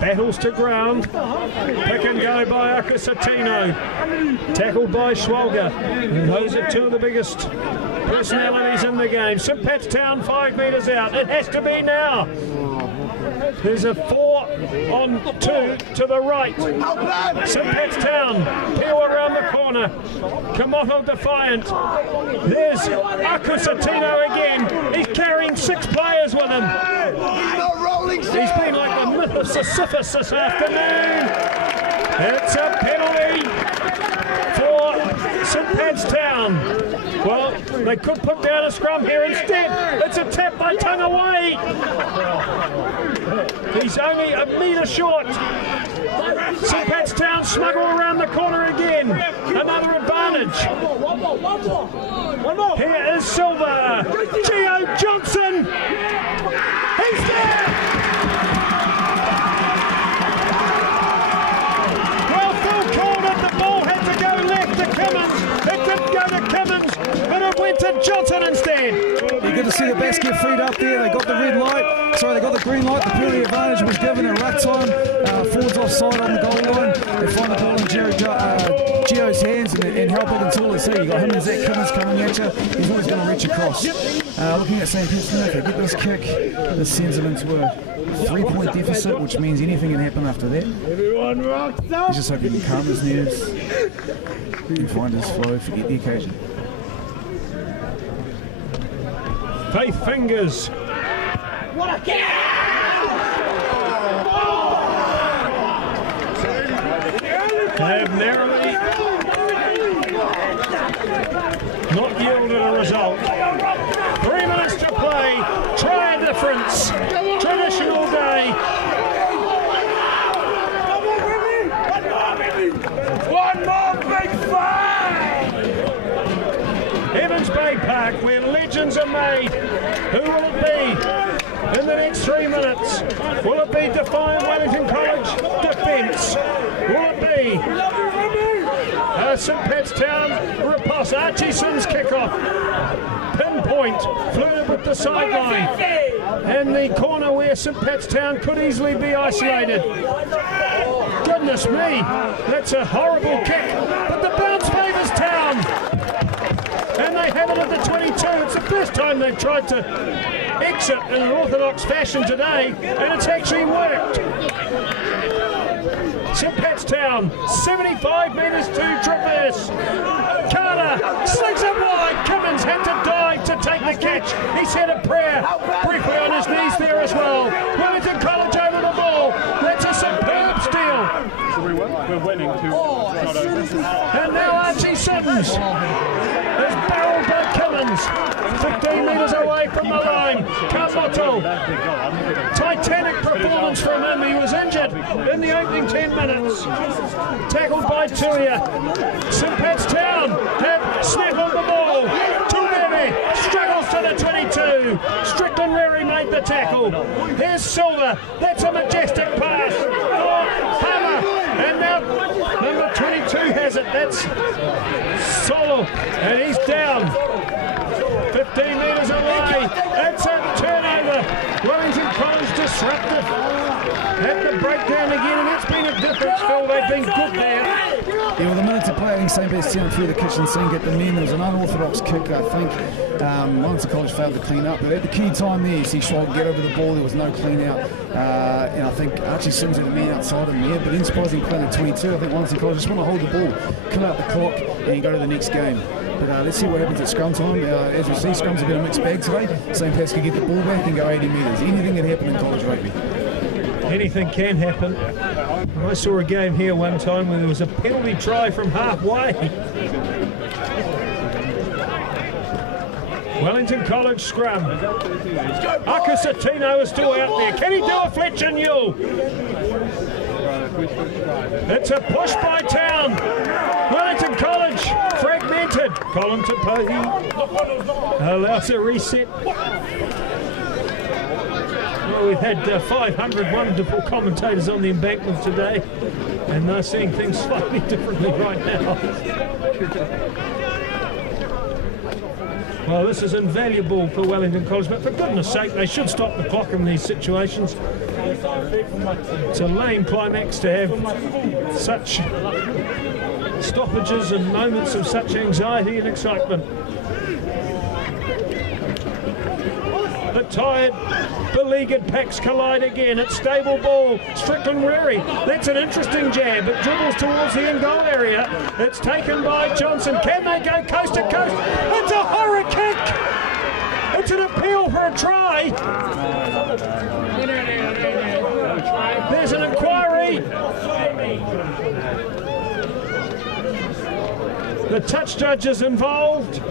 Battles to ground. Pick and go by Akasatino. Tackled by Schwalger. And those are 2 of the biggest personalities in the game. St Pat's Town 5 metres out. It has to be now. There's a 4-on-2 to the right. St Pat's Town, peel around the corner. Kamoto defiant. There's Akusatino again. He's carrying 6 players with him. He's been like the myth of Sisyphus this afternoon. It's a penalty for St Pat's Town. Well, they could put down a scrum here instead. It's a tap by Tangawai. He's only a metre short. St Pat's Town smuggle around the corner again. Another advantage. Here is Silver. Gio Johnson. He's there. Well, Phil called it. The ball had to go left to Kimmins. It didn't go to Kimmins, but it went to Johnson instead. You're good to see the basket freed up there. They got the red light. Sorry, they got the green light. The penalty advantage was given at ruck time. Forwards offside on the goal line. They find the ball in Gio's hands and help it until they see. You got him and Zach Kimmins coming at you. He's always going to reach across. Looking at St. Pat's now, if they get this kick, this sends them into a 3-point deficit, which means anything can happen after that. He's just hoping to calm his nerves and find his flow, forget the occasion. Faith Fingers. What a kick! They have narrowly not yielded a result. 3 minutes to play. Try a difference. Traditional day. One more big fight! Evans Bay Park, where legends are made. Who will it be in the next 3 minutes? Will it be Defiant Wellington College defence? Will it be St Pat's Town riposte? Archie Sims kickoff. Pinpoint, flirted with the sideline. And the corner where St Pat's Town could easily be isolated. Goodness me, that's a horrible kick, but the bounce favours Town. And they have it at the 22. It's the first time they've tried to exit in an orthodox fashion today, and it's actually worked. St Pat's Town, 75 metres to traverse. Carter slings it wide. Cummins had to dive to take the catch. He said a prayer briefly on his knees there as well. Wellington College over the ball. That's a superb steal. So we're winning 2-1. And now Archie Sims is barreled by Cummins. 15 metres away from the line. Carlotto. Titanic performance from him. He was injured in the opening 10 minutes. Tackled by Tuia. St Pat's Town have snaffled the ball. Tuieri struggles to the 22. Strickland Rary made the tackle. Here's Silver. That's a majestic pass. Haka. And now number 22 has it. That's Solo. And he's down. 15 metres away. It's a turnover. Wellington College disrupted. Had the breakdown again, and it's been a difference, Phil. They've been good there. Yeah, with a minute to play, I think St. Pat's Town through the kitchen sink at the men. There was an unorthodox kick, I think. Wellington College failed to clean up. But at the key time there, you see Schwab get over the ball. There was no clean out. And I think Archie Sims had a man outside him there. But in surprising play at 22, I think Wellington College just want to hold the ball, kill out the clock, and go to the next game. But let's see what happens at scrum time. As we see, scrum's a bit of a mixed bag today. St. Pat's can get the ball back and go 80 metres. Anything can happen in college rugby. Anything can happen. I saw a game here one time where there was a penalty try from halfway. Wellington College scrum. Haka Satino is still out there. Can he do a Fletcher Newell? It's a push by Town. Wellington College fragmented. Colin Tapohi allows a reset. Well, we've had 500 wonderful commentators on the embankment today, and they're seeing things slightly differently right now. Well, this is invaluable for Wellington College, but for goodness sake, they should stop the clock in these situations. It's a lame climax to have such stoppages and moments of such anxiety and excitement. The tired, beleaguered packs collide again. It's stable ball. Strickland Rary. That's an interesting jab. It dribbles towards the in-goal area. It's taken by Johnson. Can they go coast to coast? It's a horror kick. It's an appeal for a try. There's an inquiry. The touch judge is involved.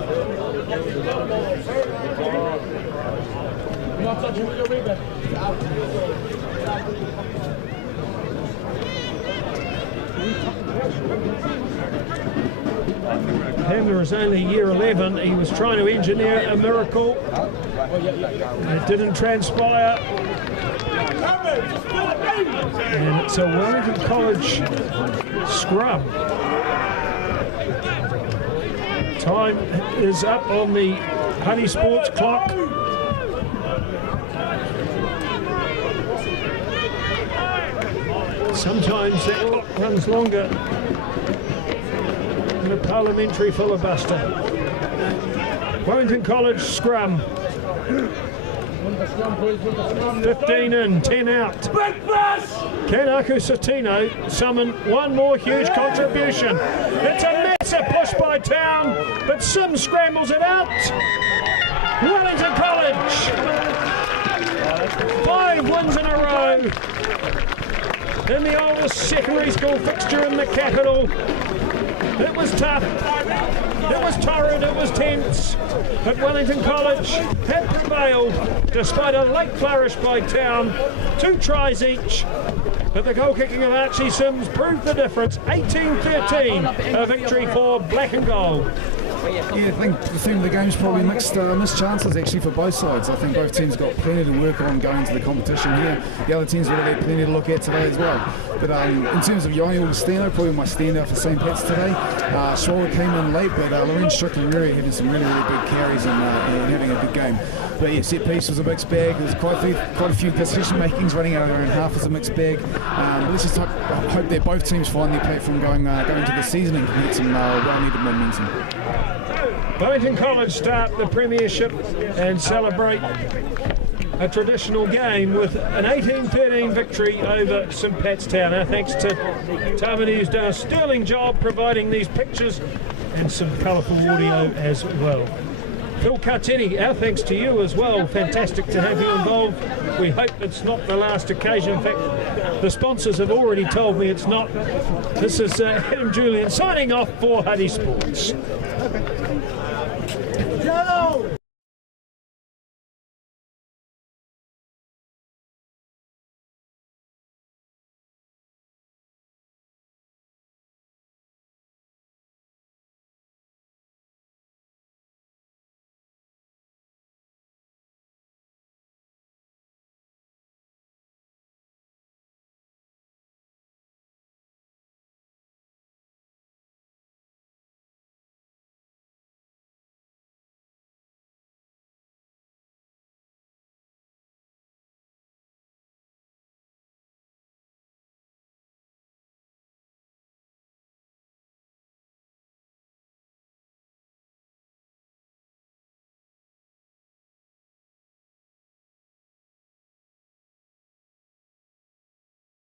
Hamler is only year 11. He was trying to engineer a miracle. It didn't transpire. And it's a Wellington College scrum. Time is up on the Honey Sports clock. Sometimes that clock runs longer than a parliamentary filibuster. Wellington College scrum. 15 in, 10 out. Can Aku Satino summon one more huge contribution? It's a massive push by Town, but Sims scrambles it out. Wellington College. 5 wins in a row. In the oldest secondary school fixture in the capital. It was tough, it was torrid, it was tense, but Wellington College had prevailed despite a late flourish by Town, 2 tries each, but the goal kicking of Archie Sims proved the difference. 18-13, a victory for Black and Gold. Yeah, I think the theme of the game is probably missed chances actually for both sides. I think both teams got plenty to work on going into the competition here. The other teams would have had plenty to look at today as well. But in terms of Yoni Augustino, probably my standout for St. Pat's today. Schwaller came in late, but Lorenz Strickler really having some really big carries and having a good game. But yeah, set piece was a mixed bag. There's quite a few decision makings running out of their own half as a mixed bag. Let's just hope that both teams find their platform going into the season and can get some well-needed momentum. Wellington College start the premiership and celebrate a traditional game with an 18-13 victory over St. Pat's Town. Our thanks to Tamani, who's done a sterling job providing these pictures and some colourful audio as well. Phil Cartetti, our thanks to you as well. Fantastic to have you involved. We hope it's not the last occasion. In fact, the sponsors have already told me it's not. This is Adam Julian signing off for Huddy Sports.